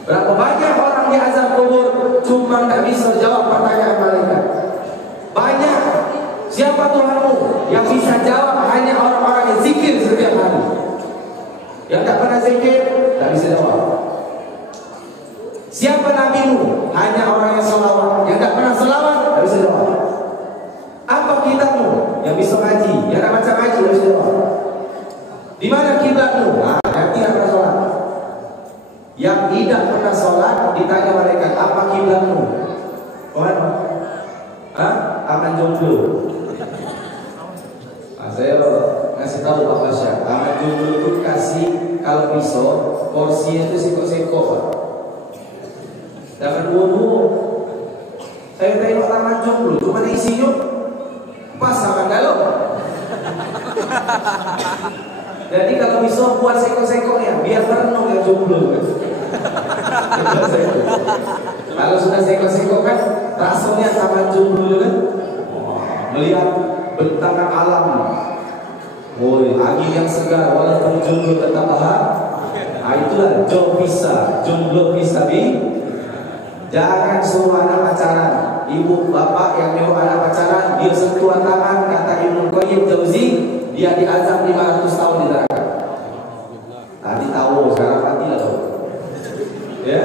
Berapa banyak orang di azab kubur cuma tak bisa jawab pertanyaan malaikat. Banyak. Siapa Tuhanmu? Yang bisa jawab hanya orang-orang yang zikir setiap hari. Yang tak pernah zikir tak bisa jawab. Siapa nabimu? Hanya orang yang selawat. Yang tak pernah selawat tak bisa jawab. Apa kitabmu? Yang bisa ngaji. Yang tak baca ngaji tak bisa jawab. Di mana kiblatmu? Yang tidak pernah sholat. Yang tidak pernah sholat ditanya malaikat apa kiblatmu? Mana? Aman jomblo. Saya ngasih tahu Pak Masya, aman jomblo itu kasih kalau pisau porsinya itu sekok-sekok. Jangan bodoh. Saya tengok taman jomblo, cuma isinya pas sama dalam. Jadi kalau pisau buat sekok-sekoknya biar penuh yang jomblo. Kalau sudah sekok-sekok kan rasanya taman jomblo kan. Melihat bentangan alam. Woi, angin yang segar walaupun jomblo tetap tahan. Itulah jomblo bisa bi. Jangan suruh anak pacaran. Ibu bapak yang nyuruh anak pacaran, dia sentuhan tangan, kata Ibnu Qayyim Jauzi, dia diazab 500 tahun di neraka. Tadi tahu, sekarang mati lah tahu. Ya,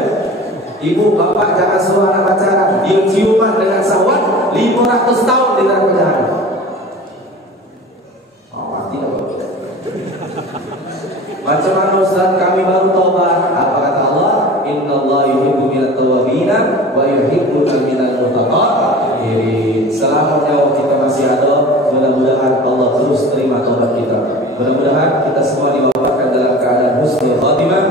ibu bapak jangan suruh anak pacaran, dia ciuman dengan sawat 500 tahun di neraka jahanam. Mati lah. Macam mana Ustaz, kami baru taubat. Apa kata Allah? Innallaha yuhibbu minat tawabina wa yuhibbu minal mutatahhirin. Selama nyawa kita masih ada, mudah-mudahan Allah terus terima taubat kita. Mudah-mudahan kita semua diwafatkan dalam keadaan husnul khatimah,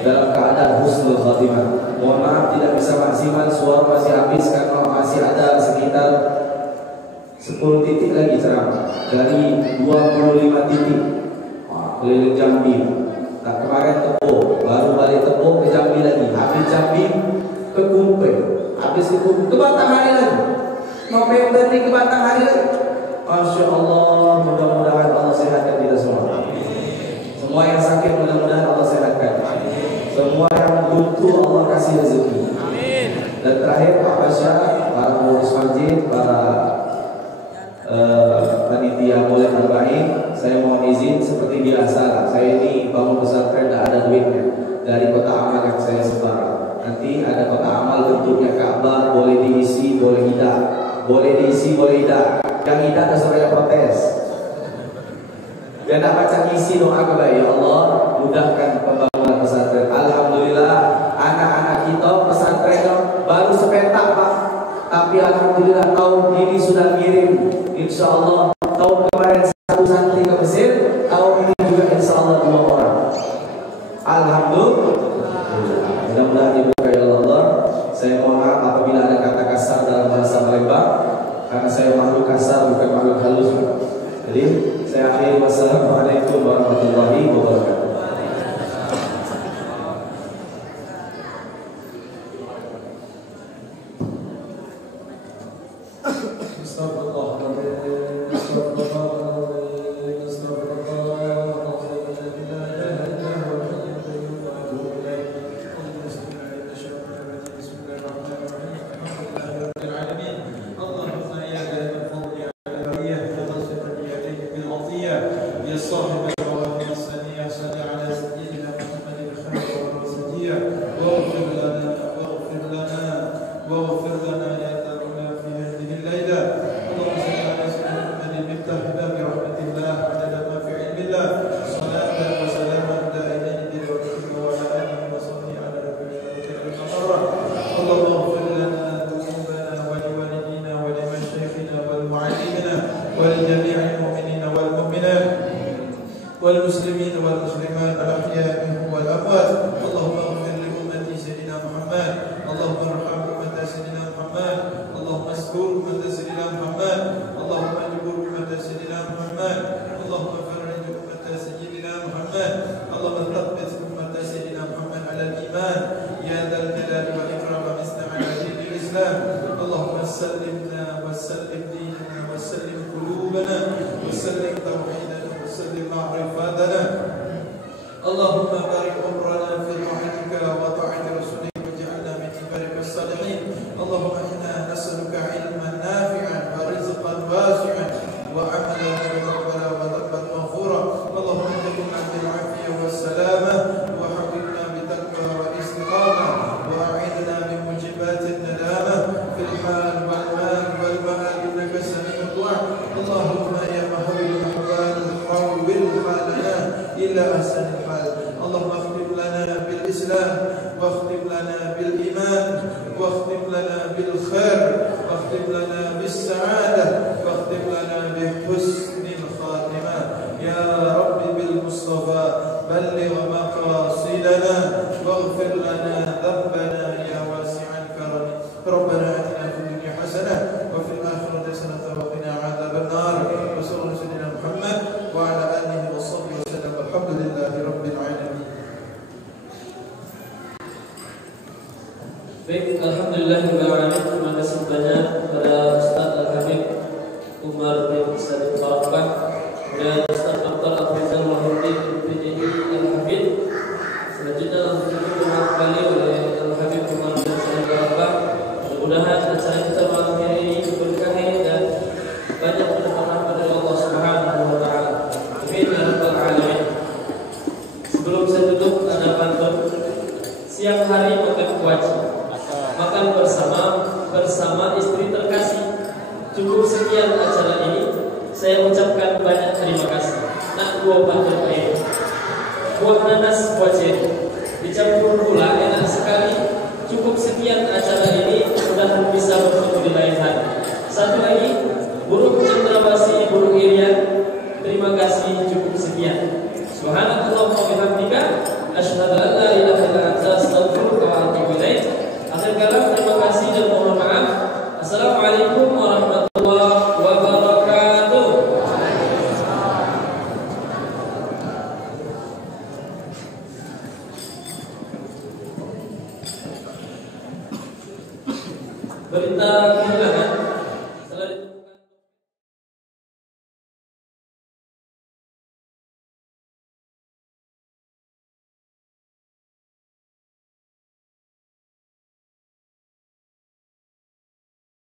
dalam keadaan husnul khatimah. Mohon maaf tidak bisa maksimal, suara masih habis karena masih ada sekitar 10 titik lagi ceramah dari 25 titik. Keliling Jambi. Nah kemarin Tepok, baru balik Tepok ke Jambi lagi. Habis Jambi ke Kumpul. meskipun ke matahari lagi. November ini ke matahari lagi. Masya Allah, mudah-mudahan Allah sehatkan kita semua. Semua yang sakit mudah-mudahan Allah sehatkan. Semua yang butuh Allah kasih rezeki. Dan terakhir Pak Pasha, para pengurus masjid, para panitia Maulid Arba'in, saya mohon izin seperti biasa. Saya ini bangun pesantren tidak ada duitnya dari kota amal yang saya sebar. Nanti ada kota amal bentuknya Ka'bah, boleh diisi, boleh tidak, boleh diisi, boleh tidak. Yang tidak ada saya protes. Dan nak baca isi doa kepada ya Allah, mudahkan pembangunan pesantren. Alhamdulillah, anak-anak kita pesantren baru sepetak Pak. Tapi alhamdulillah tahun ini sudah kirim. Insya Allah tahun kemarin 1 santri ke Mesir, tahun ini juga insya Allah 2 orang. Alhamdulillah. Mudah-mudahan dibuka ya Allah. Saya mohon maaf apabila ada kata kasar dalam bahasa Palembang, karena saya makhluk kasar bukan makhluk halus. Jadi saya akhiri. Wassalamualaikum warahmatullahi wabarakatuh. Baik, alhamdulillahirrahmanirrahim. Terima kasih banyak kepada Ustaz Al-Habib Umar bin Salim Barakah dan Ustaz Dr. Afrizal Wahyudi PDI Al-Habib. Selanjutnya langsung diterima kembali oleh Al-Habib Umar bin Salim Barakah. Mudah-mudahan acara kita malam hari ini diberkahi dan banyak mendapat rahmat dari Allah Subhanahu wa taala. Amin ya rabbal alamin. Sebelum saya tutup, ada pantun. Siang hari makan wajib, makan bersama istri terkasih. Cukup sekian acara ini. Saya ucapkan banyak terima kasih. Nak buah pantun air, buah nanas buah ceri, dicampur gula enak sekali. Cukup sekian acara ini. Mudah-mudahan bisa bertemu di lain hari. Satu lagi, burung cendrawasih, burung irian. Terima kasih. Cukup sekian. Subhanallah wa bihamdika, asyhadu an la ilaha illa anta, astaghfiruka wa atubu ilaik. Akhir kalam, terima kasih dan mohon maaf. Assalamualaikum warahmatullahi wabarakatuh. berita kehilangan